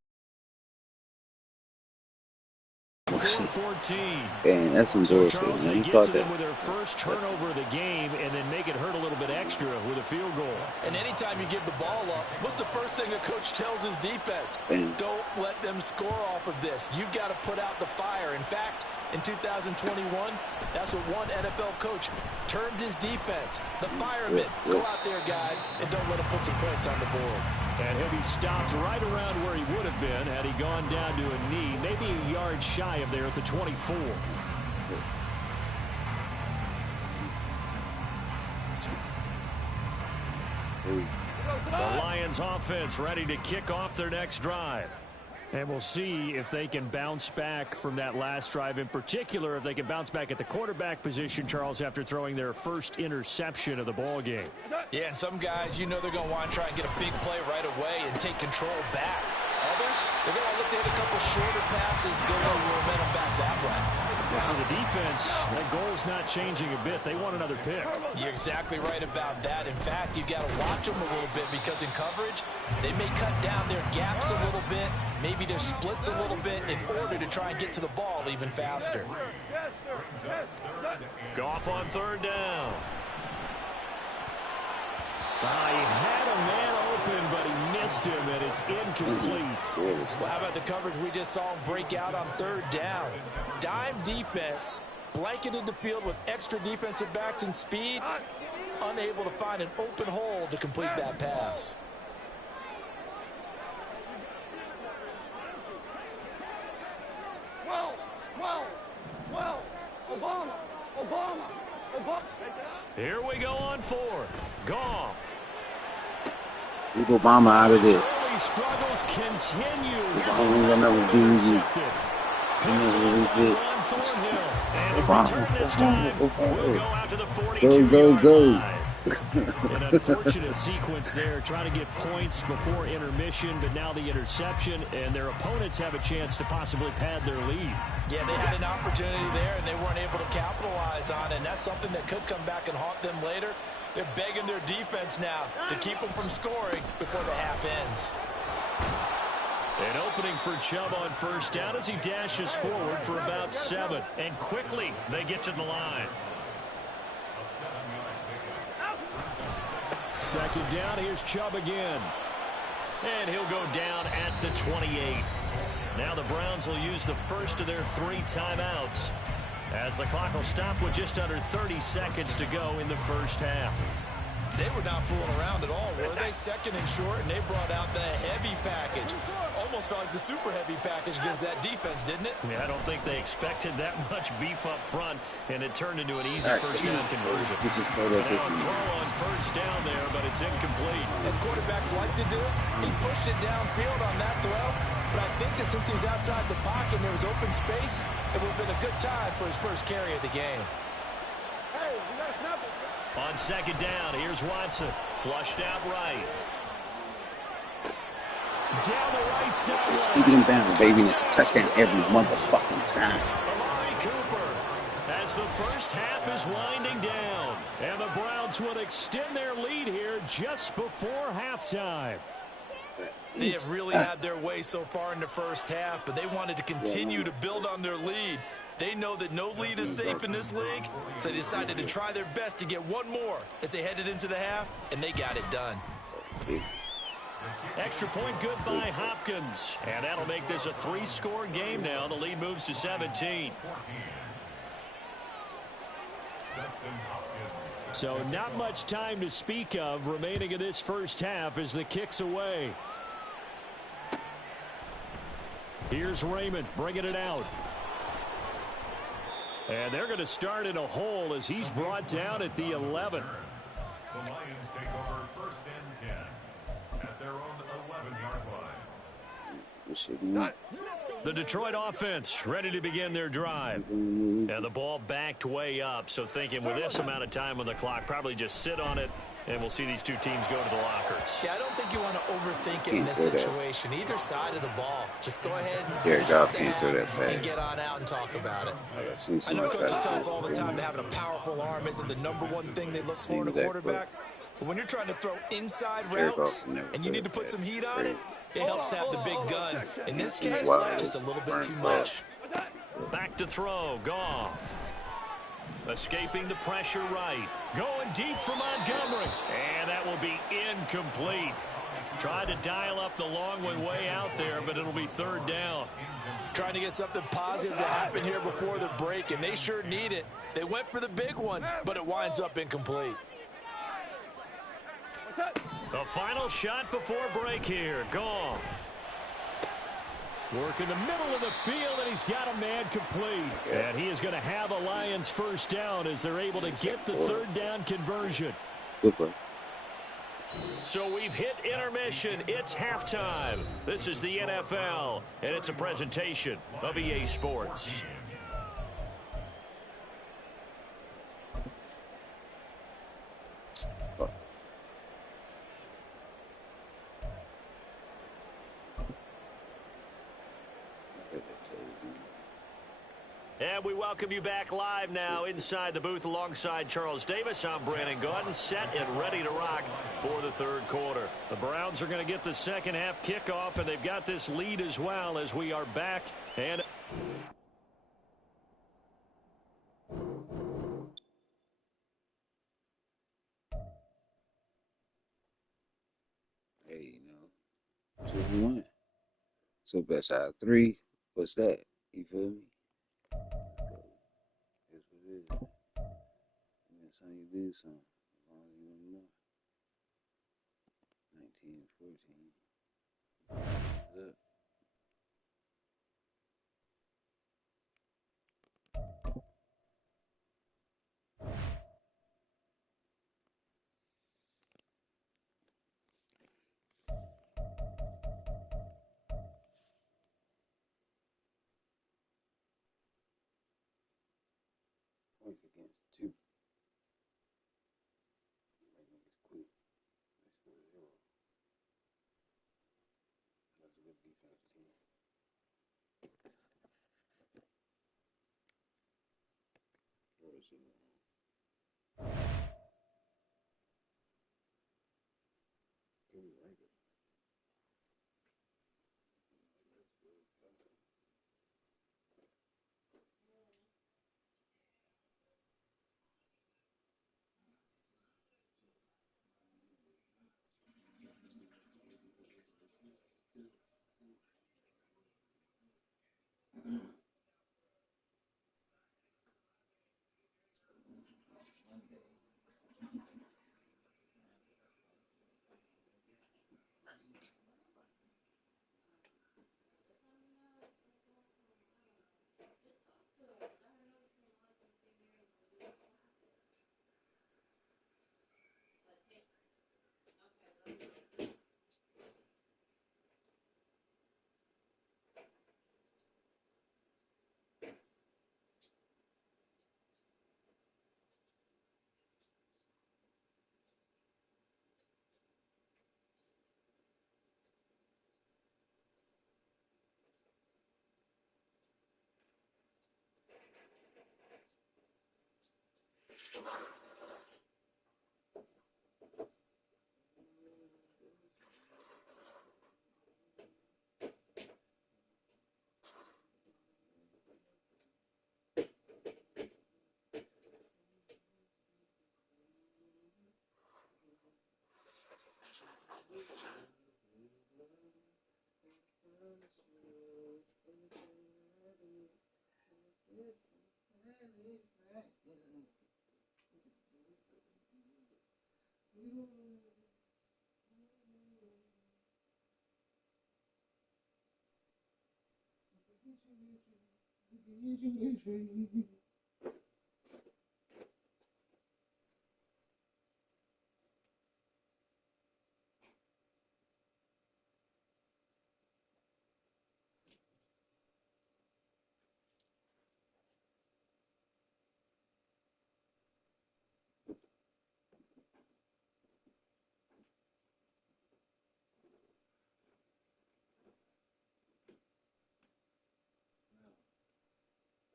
4-14. Dang, that's some So bullshit, Charles, man. they You get caught to them that. with their first turnover of the game and then make it hurt a little bit extra with a field goal. And anytime you give the ball up, what's the first thing a coach tells his defense? Bam. Don't let them score off of this. You've got to put out the fire. In fact, in 2021, that's what one NFL coach termed his defense. The firemen. Go out there, guys, and don't let them put some points on the board. And he'll be stopped right around where he would have been had he gone down to a knee, maybe a yard shy of there at the 24. The Lions offense ready to kick off their next drive. And we'll see if they can bounce back from that last drive. In particular, if they can bounce back at the quarterback position, Charles, after throwing their first interception of the ball game. Yeah, and some guys, you know they're going to want to try and get a big play right away and take control back. Others, they're going to look to hit a couple shorter passes, get a little momentum back that way. But for the defense, that goal's not changing a bit. They want another pick. You're exactly right about that. In fact, you've got to watch them a little bit because in coverage, they may cut down their gaps a little bit, maybe their splits a little bit in order to try and get to the ball even faster. Goff on 3rd down. He had a man open, but he missed him, and it's incomplete. Well, how about the coverage we just saw him break out on 3rd down? Dime defense, blanketed the field with extra defensive backs and speed, unable to find an open hole to complete that pass. Here we go on 4th. Goff. Keep Obama out of this. Early struggles continue. Here's Obama will never do this. intercepted. On Thornhill. And the return this time will go out to the 42-yard line. An unfortunate sequence there, trying to get points before intermission, but now the interception, and their opponents have a chance to possibly pad their lead. Yeah, they had an opportunity there, and they weren't able to capitalize on it, and that's something that could come back and haunt them later. They're begging their defense now to keep them from scoring before the half ends. An opening for Chubb on 1st down as he dashes forward for about 7. And quickly, they get to the line. 2nd down, here's Chubb again. And he'll go down at the 28. Now the Browns will use the first of their 3 timeouts, as the clock will stop with just under 30 seconds to go in the first half. They were not fooling around at all, were they? Second and short, and they brought out the heavy package. Almost felt like the super heavy package against that defense, didn't it? Yeah, I don't think they expected that much beef up front, and it turned into an easy first down conversion. Now a throw on first down there, but it's incomplete. As quarterbacks like to do, he pushed it downfield on that throw. But I think that since he was outside the pocket and there was open space, it would have been a good time for his first carry of the game. Hey, you got to snap it. On second down, here's Watson. Flushed out right. Down the right side. Keep him down, baby. It's a touchdown every motherfucking time. Amari Cooper as the first half is winding down. And the Browns will extend their lead here just before halftime. They have really had their way so far in the first half, but they wanted to continue to build on their lead. They know that no lead is safe in this league, so they decided to try their best to get one more as they headed into the half, and they got it done. Extra point good by Hopkins. And that'll make this a 3-score game now. The lead moves to 17. So not much time to speak of remaining in this first half as the kick's away. Here's Raymond bringing it out. And they're going to start in a hole as he's brought down at the 11. The Lions take over first and 10 at their own 11-yard line. The Detroit offense ready to begin their drive. And the ball backed way up, so thinking with this amount of time on the clock, probably just sit on it, and we'll see these two teams go to the lockers. Yeah, I don't think you want to overthink it in this situation. Either side of the ball. Just go ahead and finish up the half and get on out and talk about it. I know coaches tell us all the time that having a powerful arm isn't the number one thing they look for in a quarterback. But when you're trying to throw inside routes and you need to put some heat on it, it helps have the big gun. In this case, just a little bit too much. Back to throw, Goff. Escaping the pressure right. Going deep for Montgomery. And that will be incomplete. Tried to dial up the long one way out there, but it'll be third down. Trying to get something positive to happen here before the break, and they sure need it. They went for the big one, but it winds up incomplete. The final shot before break here. Goff. Work in the middle of the field, and he's got a man complete. And he is going to have a Lions first down as they're able to get the third down conversion. So we've hit intermission. It's halftime. This is the NFL, and it's a presentation of EA Sports. And we welcome you back live now inside the booth alongside Charles Davis. I'm Brandon Gaudin, set and ready to rock for the third quarter. The Browns are going to get the second half kickoff, and they've got this lead as well as we are back. And Hey, 2-1. So best out of 3. What's that? You feel me? Let's go. Here's what it is. That's how you do something. As long as you want more. 19 and 14. Up. Points against 2. Make niggas quit. They score 0. That's a good defense team. Where is it? Give me Raiders.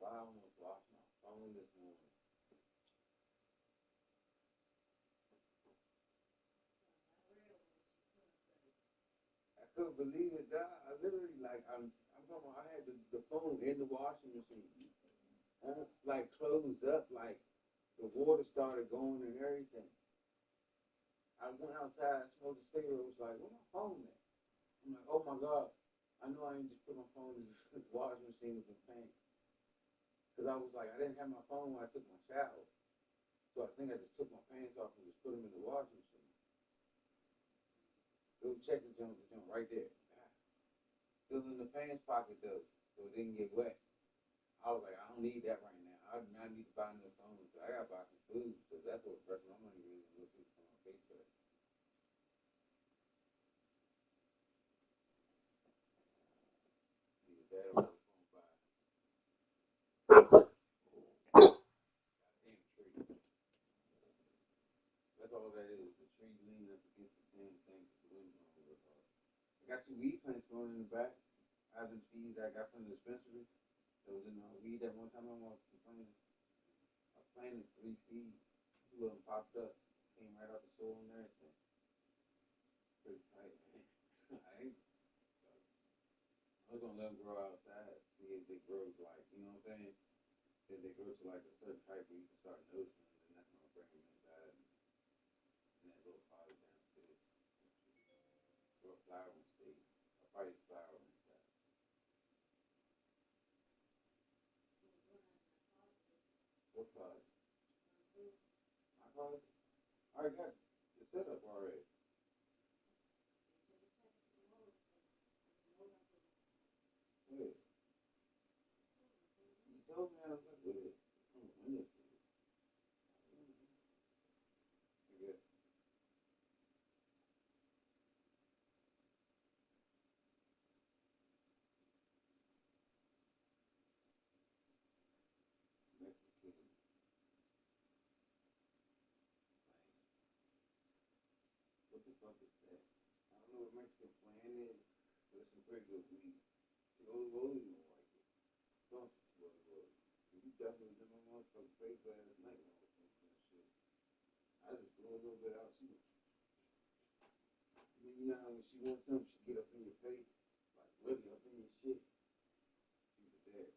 Wow, I almost lost my phone this morning. I couldn't believe it, dog. I literally, like, I'm talking about, I had the phone in the washing machine. Like, closed up, like, the water started going and everything. I went outside, smoked a cigarette, was like, where my phone at? I'm like, oh my God. I know I ain't just put my phone in the washing machine with the paint. Because I was like, I didn't have my phone when I took my shower. So I think I just took my pants off and just put them in the washing machine. Go check the junk right there. Still in the pants pocket though, so it didn't get wet. I was like, I don't need that right now. I do not need to buy another phone. So I gotta buy some food, so that's what the rest of my money is and look for my Facebook. Either that or I'm gonna buy a damn tree. That's all that is. The tree leaning up against the damn thing. The wind blowing real hard. I got some weed plants growing in the back. I have them seeds I got from the dispensary. That was in the weed that one time I planted. I planted 3 seeds. 2 of them popped up. Came right out the soil and everything. Pretty tight, man. I was gonna let them grow outside, see if they grow like, you know what I'm saying? If they grow to like a certain type where you can start noticing them, then that's gonna bring them inside and that little pot downstairs. Grow a flowering stage. A probably flower inside. What pot? My pot? I already got the setup already. Yeah. You told me I was like, with it. When this is. I guess. Mexican. What the fuck is that? I don't know what Mexican plan is, but it's some pretty good weed. Chihuahua Rolling don't like it. Don't Chihuahua Rolling. You definitely did my motherfucking face last night when I was thinking that shit. I just blew a little bit out too. I mean, you know how when she wants something, she get up in your face, like really up in your shit. She was there.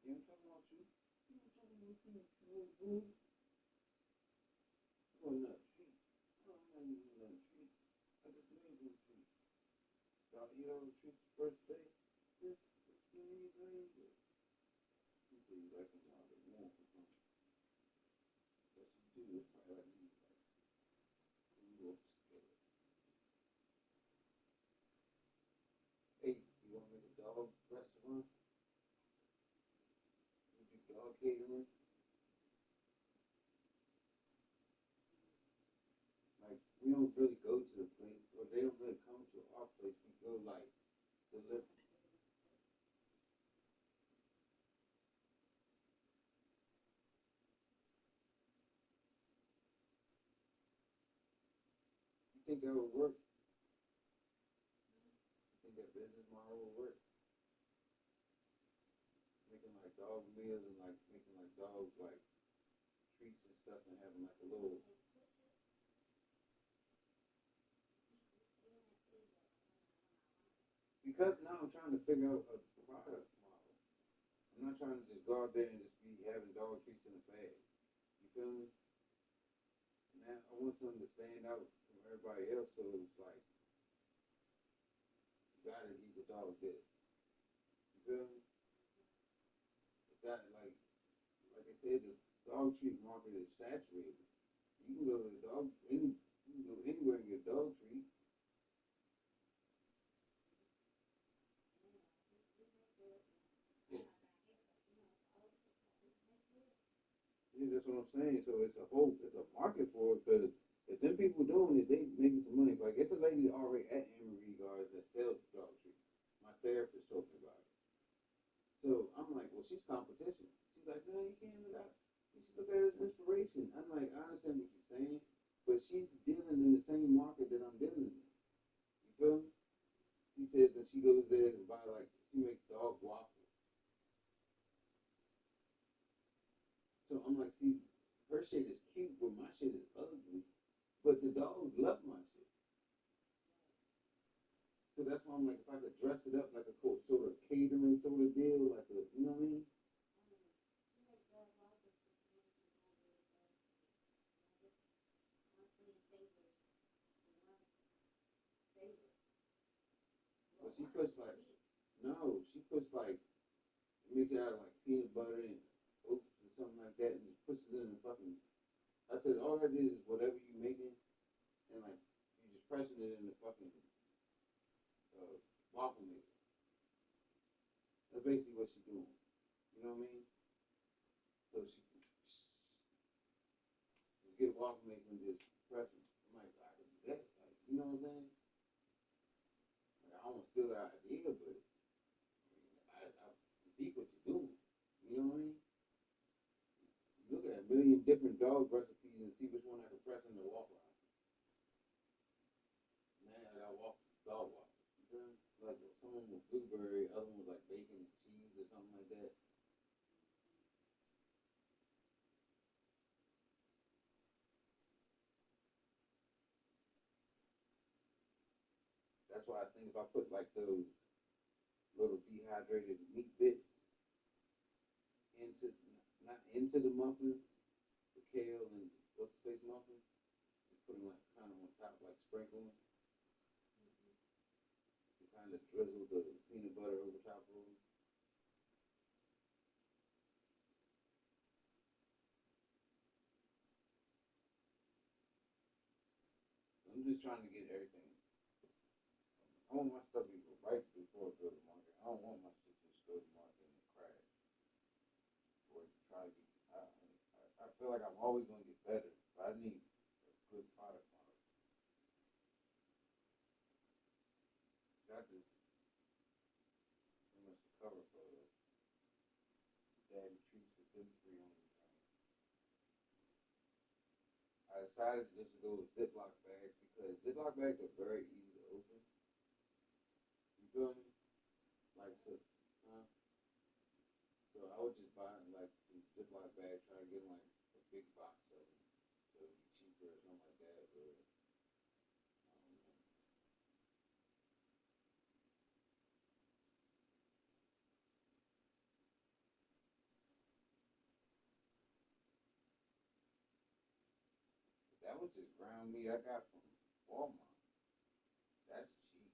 You ain't talking about you. You ain't talking about you. You want another treat. I don't want another treat. I just made you a treat. Y'all eat all the treats the first day. This is very good. You say you like them all they want or something. But you do, it's probably like you like you off the scale. Hey, you want to make a dog restaurant? You do dog catering? Like, we don't really go to the place, or they don't really come to our place. We go, like, deliver. You think that would work? You think that business model would work? Making, like, dog meals and, like, making, like, dogs, like, treats and stuff and having like a little. Because now I'm trying to figure out a product model. I'm not trying to just go out there and just be having dog treats in a bag. You feel me? Now I want something to stand out from everybody else, so it's like you gotta eat the dog this. You feel me? It's got like I said, the dog treat market is saturated. You can go to the dog you can go anywhere and get a dog treat. Yeah, yeah, that's what I'm saying. So it's a market for it because if them people doing it, they making some money. Like it's a lady already at Emery Gardens that sells dog treats. My therapist told me about it. So I'm like, well, she's competition. She's like, no, you can't look at. You should look at her as inspiration. I'm like, I understand what you're saying, but she's dealing in the same market that I'm dealing in. You feel me? She says that she goes there and buy like she makes dog waffles. So I'm like, see, her shit is cute, but my shit is ugly. But the dogs love my shit. So that's why I'm like, if I could dress it up like a sort of catering sort of deal, like a, you know what I mean? But she puts like, no, she puts like, makes it out of like peanut butter and oats or something like that, and just puts it in the fucking. I said, all that is whatever you making, and like you just pressing it in the fucking waffle maker. That's basically what she's doing. You know what I mean? So she just get a waffle maker and just press it. I'm like, I can do that. Like, you know what I'm saying? Like, I don't want to steal that idea, but I critique what you're doing. You know what I mean? You look at a million different dog recipes and see which one I can press in the waffle house. Man, I got waffle, dog waffle. You feel me? Like some of them with blueberry, other ones like bacon and cheese or something like that. That's why I think if I put like those little dehydrated meat bits into not into the muffin, the kale and what's the face muffin, and put them like kind of on top, like sprinkling, and kind of drizzle the peanut butter over top of them. I'm just trying to get everything. I want my stuff to go right before it goes to market. I don't want my shit to just go to market and crash. Or try to get. I feel like I'm always going to get better, but I need a good product model. Got to pretty much the cover photo. Daddy treats for gluten free on the I decided to just go with Ziploc bags because Ziploc bags are very easy to open. You feel me? Like so, huh? So I would just buy like these Ziploc bags, try to get like a big box of them, so it'd be cheaper or something like that. Or that was just ground meat I got from Walmart. That's cheap.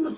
Huh?